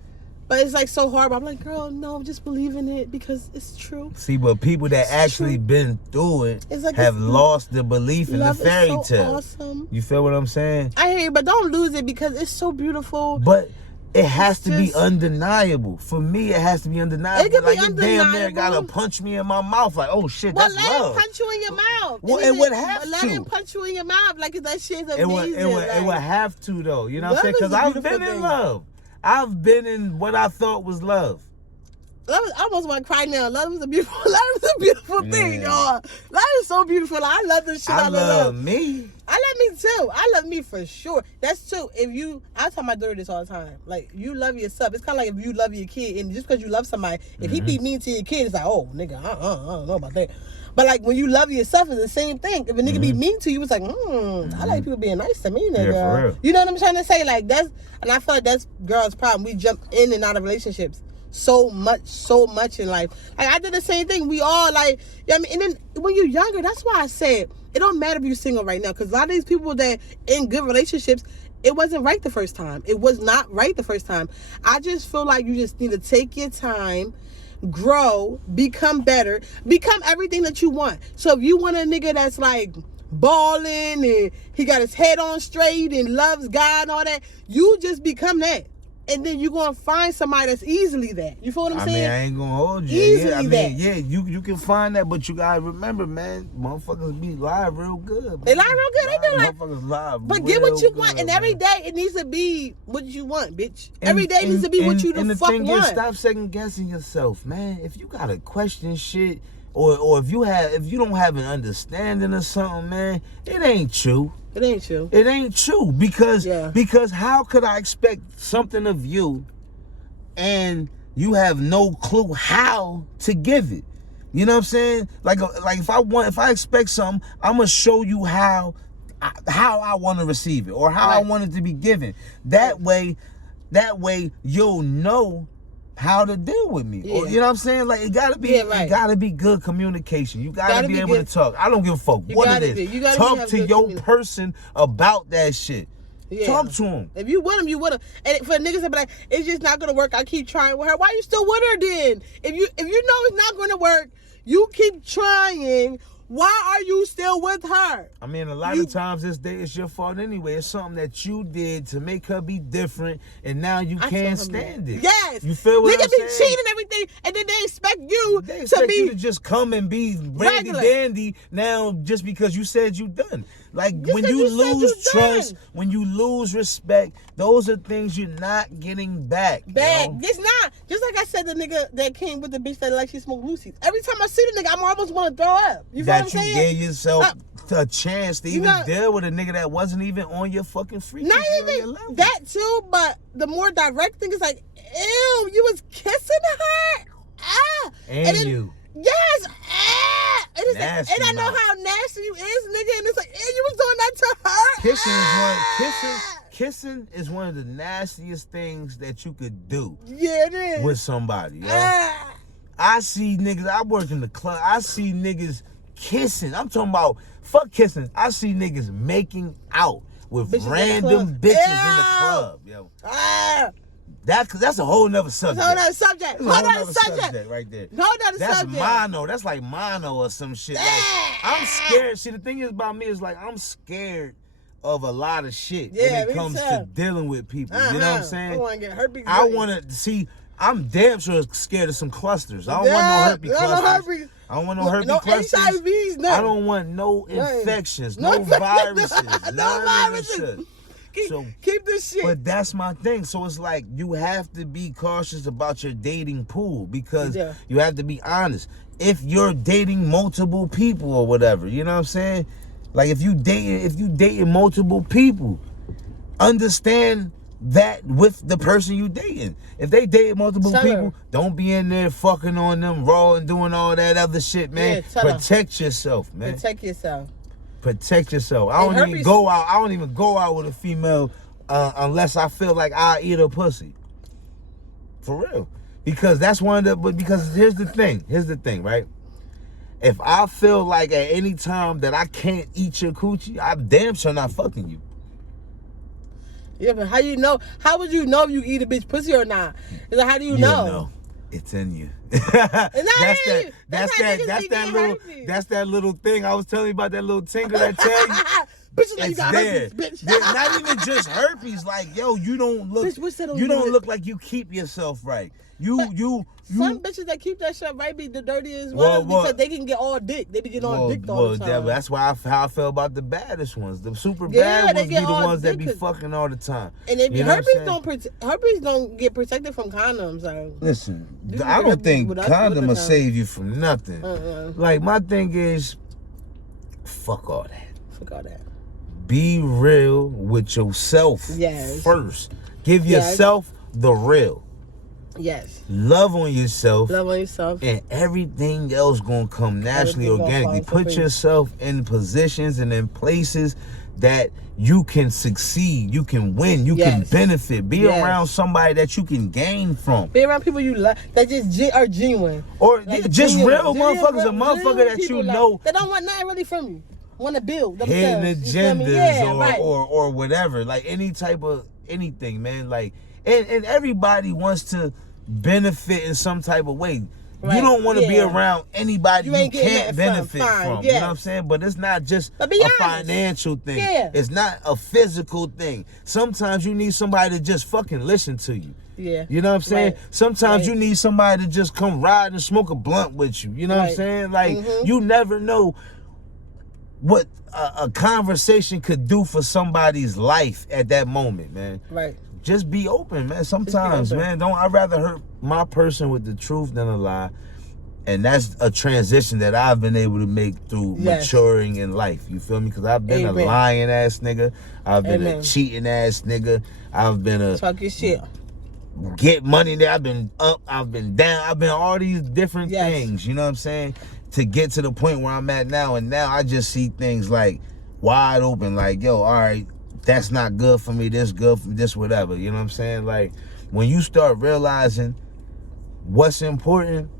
But it's like so hard. But I'm like, girl, no, just believe in it because it's true. See, but people that actually been through it have lost the belief in the fairy tale. Awesome. You feel what I'm saying? I hear you, but don't lose it because it's so beautiful. But it has to be undeniable. For me, it has to be undeniable. It can like be undeniable. Damn near gotta punch me in my mouth. Like, oh shit, that's love. Well, let him punch you in your mouth. Well, it would have to. Let him punch you in your mouth. Like, that shit's amazing. It would have to, though. You know what I'm saying? Because I've been in love. I've been in what I thought was love. I almost want to cry now. Love is a beautiful thing, y'all. Love is so beautiful. I love this shit. I love me. I love me too. I love me for sure. That's true. I tell my daughter this all the time. Like, you love yourself. It's kind of like if you love your kid, and just because you love somebody, if he be mean to your kid, it's like, oh, nigga, I don't know about that. But like when you love yourself, it's the same thing. If a nigga be mean to you, it's like, I like people being nice to me, nigga. Yeah, for real. You know what I'm trying to say? Like, and I feel like that's girls' problem. We jump in and out of relationships so much in life. Like, I did the same thing. We all like, you know what I mean? And then when you're younger, that's why I said it don't matter if you're single right now, because a lot of these people that in good relationships, it wasn't right the first time. It was not right the first time. I just feel like you just need to take your time, grow, become better, become everything that you want. So if you want a nigga that's like balling and he got his head on straight and loves God and all that, you just become that. And then you're going to find somebody that's easily that. You feel what I'm saying? I ainn' going to hold you. You can find that, but you got to remember, man, motherfuckers be lie real good. Man. They lie real good. They do like. Motherfuckers lie But get what you want. And every day it needs to be what you want, bitch. Every day needs to be what you the fuck want. And the thing is, stop second guessing yourself, man. If you got to question shit, or if you don't have an understanding of something, man, it ain't true. It ain't true. It ain't true because how could I expect something of you and you have no clue how to give it? You know what I'm saying? Like if I expect something, I'm gonna show you how I want to receive it or how I want it to be given. That way you'll know how to deal with me. Or, you know what I'm saying? Like, it gotta be it gotta be good communication. You gotta be able to talk. I don't give a fuck what it is. Talk to your person about that shit. Yeah. Talk to him. If you with him, you with him. And for niggas to be like, it's just not gonna work, I keep trying with her. Why you still with her then? If you know it's not gonna work, you keep trying. Why are you still with her? I mean, a lot of times it's your fault anyway. It's something that you did to make her be different, and now you can't stand it. Yes. You feel what I'm saying? Niggas be cheating and everything, and then they expect you to just come and be randy dandy now just because you said you done. Like, when you lose trust, when you lose respect, those are things you're not getting back. It's not. Just like I said, the nigga that came with the bitch that like she smoked Lucy's. Every time I see the nigga, I'm almost want to throw up. You feel what I'm saying? You gave yourself a chance to even deal with a nigga that wasn't even on your fucking frequency. Not even that too, but the more direct thing is like, ew, you was kissing her? And then, you. Yes, and I know how nasty you is, nigga, and it's like, you was doing that to her. Kissing is one of the nastiest things that you could do. Yeah, it is. With somebody, yo. I see niggas, I work in the club, I see niggas kissing. I'm talking about, fuck kissing. I see niggas making out with random bitches in the club, yo. That's a whole nother subject. Whole nother subject. Whole nother subject right there. Whole nother subject. That's mono. That's like mono or some shit. Like, I'm scared. See, the thing is about me is like, I'm scared of a lot of shit when it comes to dealing with people. You know what I'm saying? I want to get herpes. I want to see. I'm damn sure scared of some clusters. I don't want no herpes clusters. I don't want no herpes clusters. HIVs, I don't want no infections, no viruses, no viruses. Keep this shit. But that's my thing. So it's like you have to be cautious about your dating pool because you have to be honest. If you're dating multiple people or whatever, you know what I'm saying? Like if you dating multiple people, understand that with the person you dating. If they dating multiple people, don't be in there fucking on them raw and doing all that other shit, man. Protect yourself, man. Protect yourself. Protect yourself. I don't even go out with a female unless I feel like I eat a pussy. For real. Because that's because here's the thing, right? If I feel like at any time that I can't eat your coochie, I'm damn sure not fucking you. Yeah, but how you know? How would you know if you eat a bitch pussy or not? It's like, how do you know? It's in you. That's that little thing I was telling you about, that little tingle that tell you. Bitches like you got herpes, bitch. Not even just herpes. Like, yo, you don't look like you keep yourself right. Some bitches that keep that shit right be the dirtiest ones because they can get all dick. They be getting all dick all the time. That's how I feel about the baddest ones. The super bad ones be the ones that be fucking all the time. And they be, herpes don't get protected from condoms. Like, listen, I don't think condom will save you from nothing. Like, my thing is, fuck all that. Fuck all that. Be real with yourself first. Give yourself the real. Yes. Love on yourself. Love on yourself. And everything else gonna come naturally, organically. Put yourself in positions and in places that you can succeed, you can win, you can benefit. Be around somebody that you can gain from. Be around people you love that just are genuine. Or like just real motherfuckers, a motherfucker that you know. That don't want nothing really from you. Want to build themselves. Hidden agendas or whatever. Like any type of anything, man. Like and everybody wants to benefit in some type of way. Right. You don't want to be around anybody you can't benefit from. You know what I'm saying? But it's not just a financial thing. It's not a physical thing. Sometimes you need somebody to just fucking listen to you. Yeah. You know what I'm saying? Sometimes you need somebody to just come ride and smoke a blunt with you. You know what I'm saying? Like, you never know what a conversation could do for somebody's life at that moment, man. Right. Just be open, man. Sometimes, man, I'd rather hurt my person with the truth than a lie. And that's a transition that I've been able to make through maturing in life. You feel me? Because I've been a lying ass nigga. I've been a cheating ass nigga. I've been a talk your shit. Get money there. I've been up. I've been down. I've been all these different things. You know what I'm saying? To get to the point where I'm at now. And now I just see things like wide open. Like, yo, all right. That's not good for me, this good for me, this whatever. You know what I'm saying? Like, when you start realizing what's important,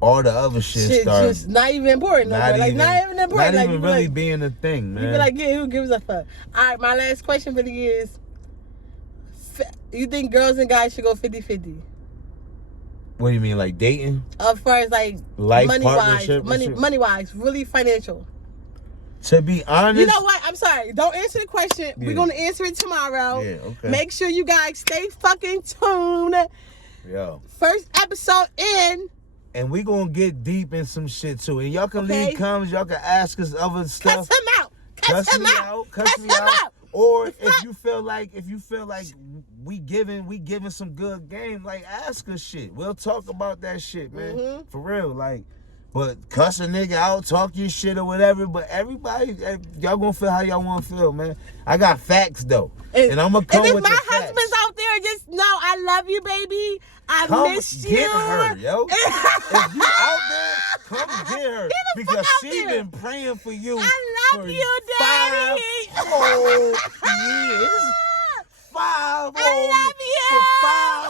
all the other shit starts just not even important. Not even important. Not even really being a thing, man. You be like, who gives a fuck? All right, my last question really is, you think girls and guys should go 50-50? What do you mean, like dating? As far as like life money-wise, money-wise, really financial. To be honest, you know what? I'm sorry. Don't answer the question. We're gonna answer it tomorrow. Yeah, okay. Make sure you guys stay fucking tuned. Yo. First episode in. And we gonna get deep in some shit too. And y'all can leave comments. Y'all can ask us other stuff. Cuss him out. Cuss me out. Or if you feel like we giving some good game, like ask us shit. We'll talk about that shit, man. For real, like. But cuss a nigga out, talk your shit or whatever. But everybody, y'all gonna feel how y'all want to feel, man. I got facts though, and I'm gonna come with the facts. If my husband's out there, just know I love you, baby. I miss you. Get her, yo. If you out there, come get her because she been praying for you. I love you, Daddy. 5 whole years. 5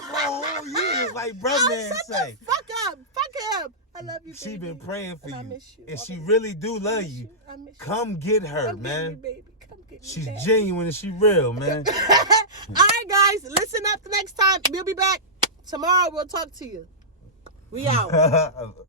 whole years, like brother man say. Fuck him. I love you, baby. She been praying for you. I miss you. And she really do love you. Come get her, man. Get me, baby. Come get me, She's genuine and she real, man. All right, guys. Listen up the next time. We'll be back tomorrow. We'll talk to you. We out.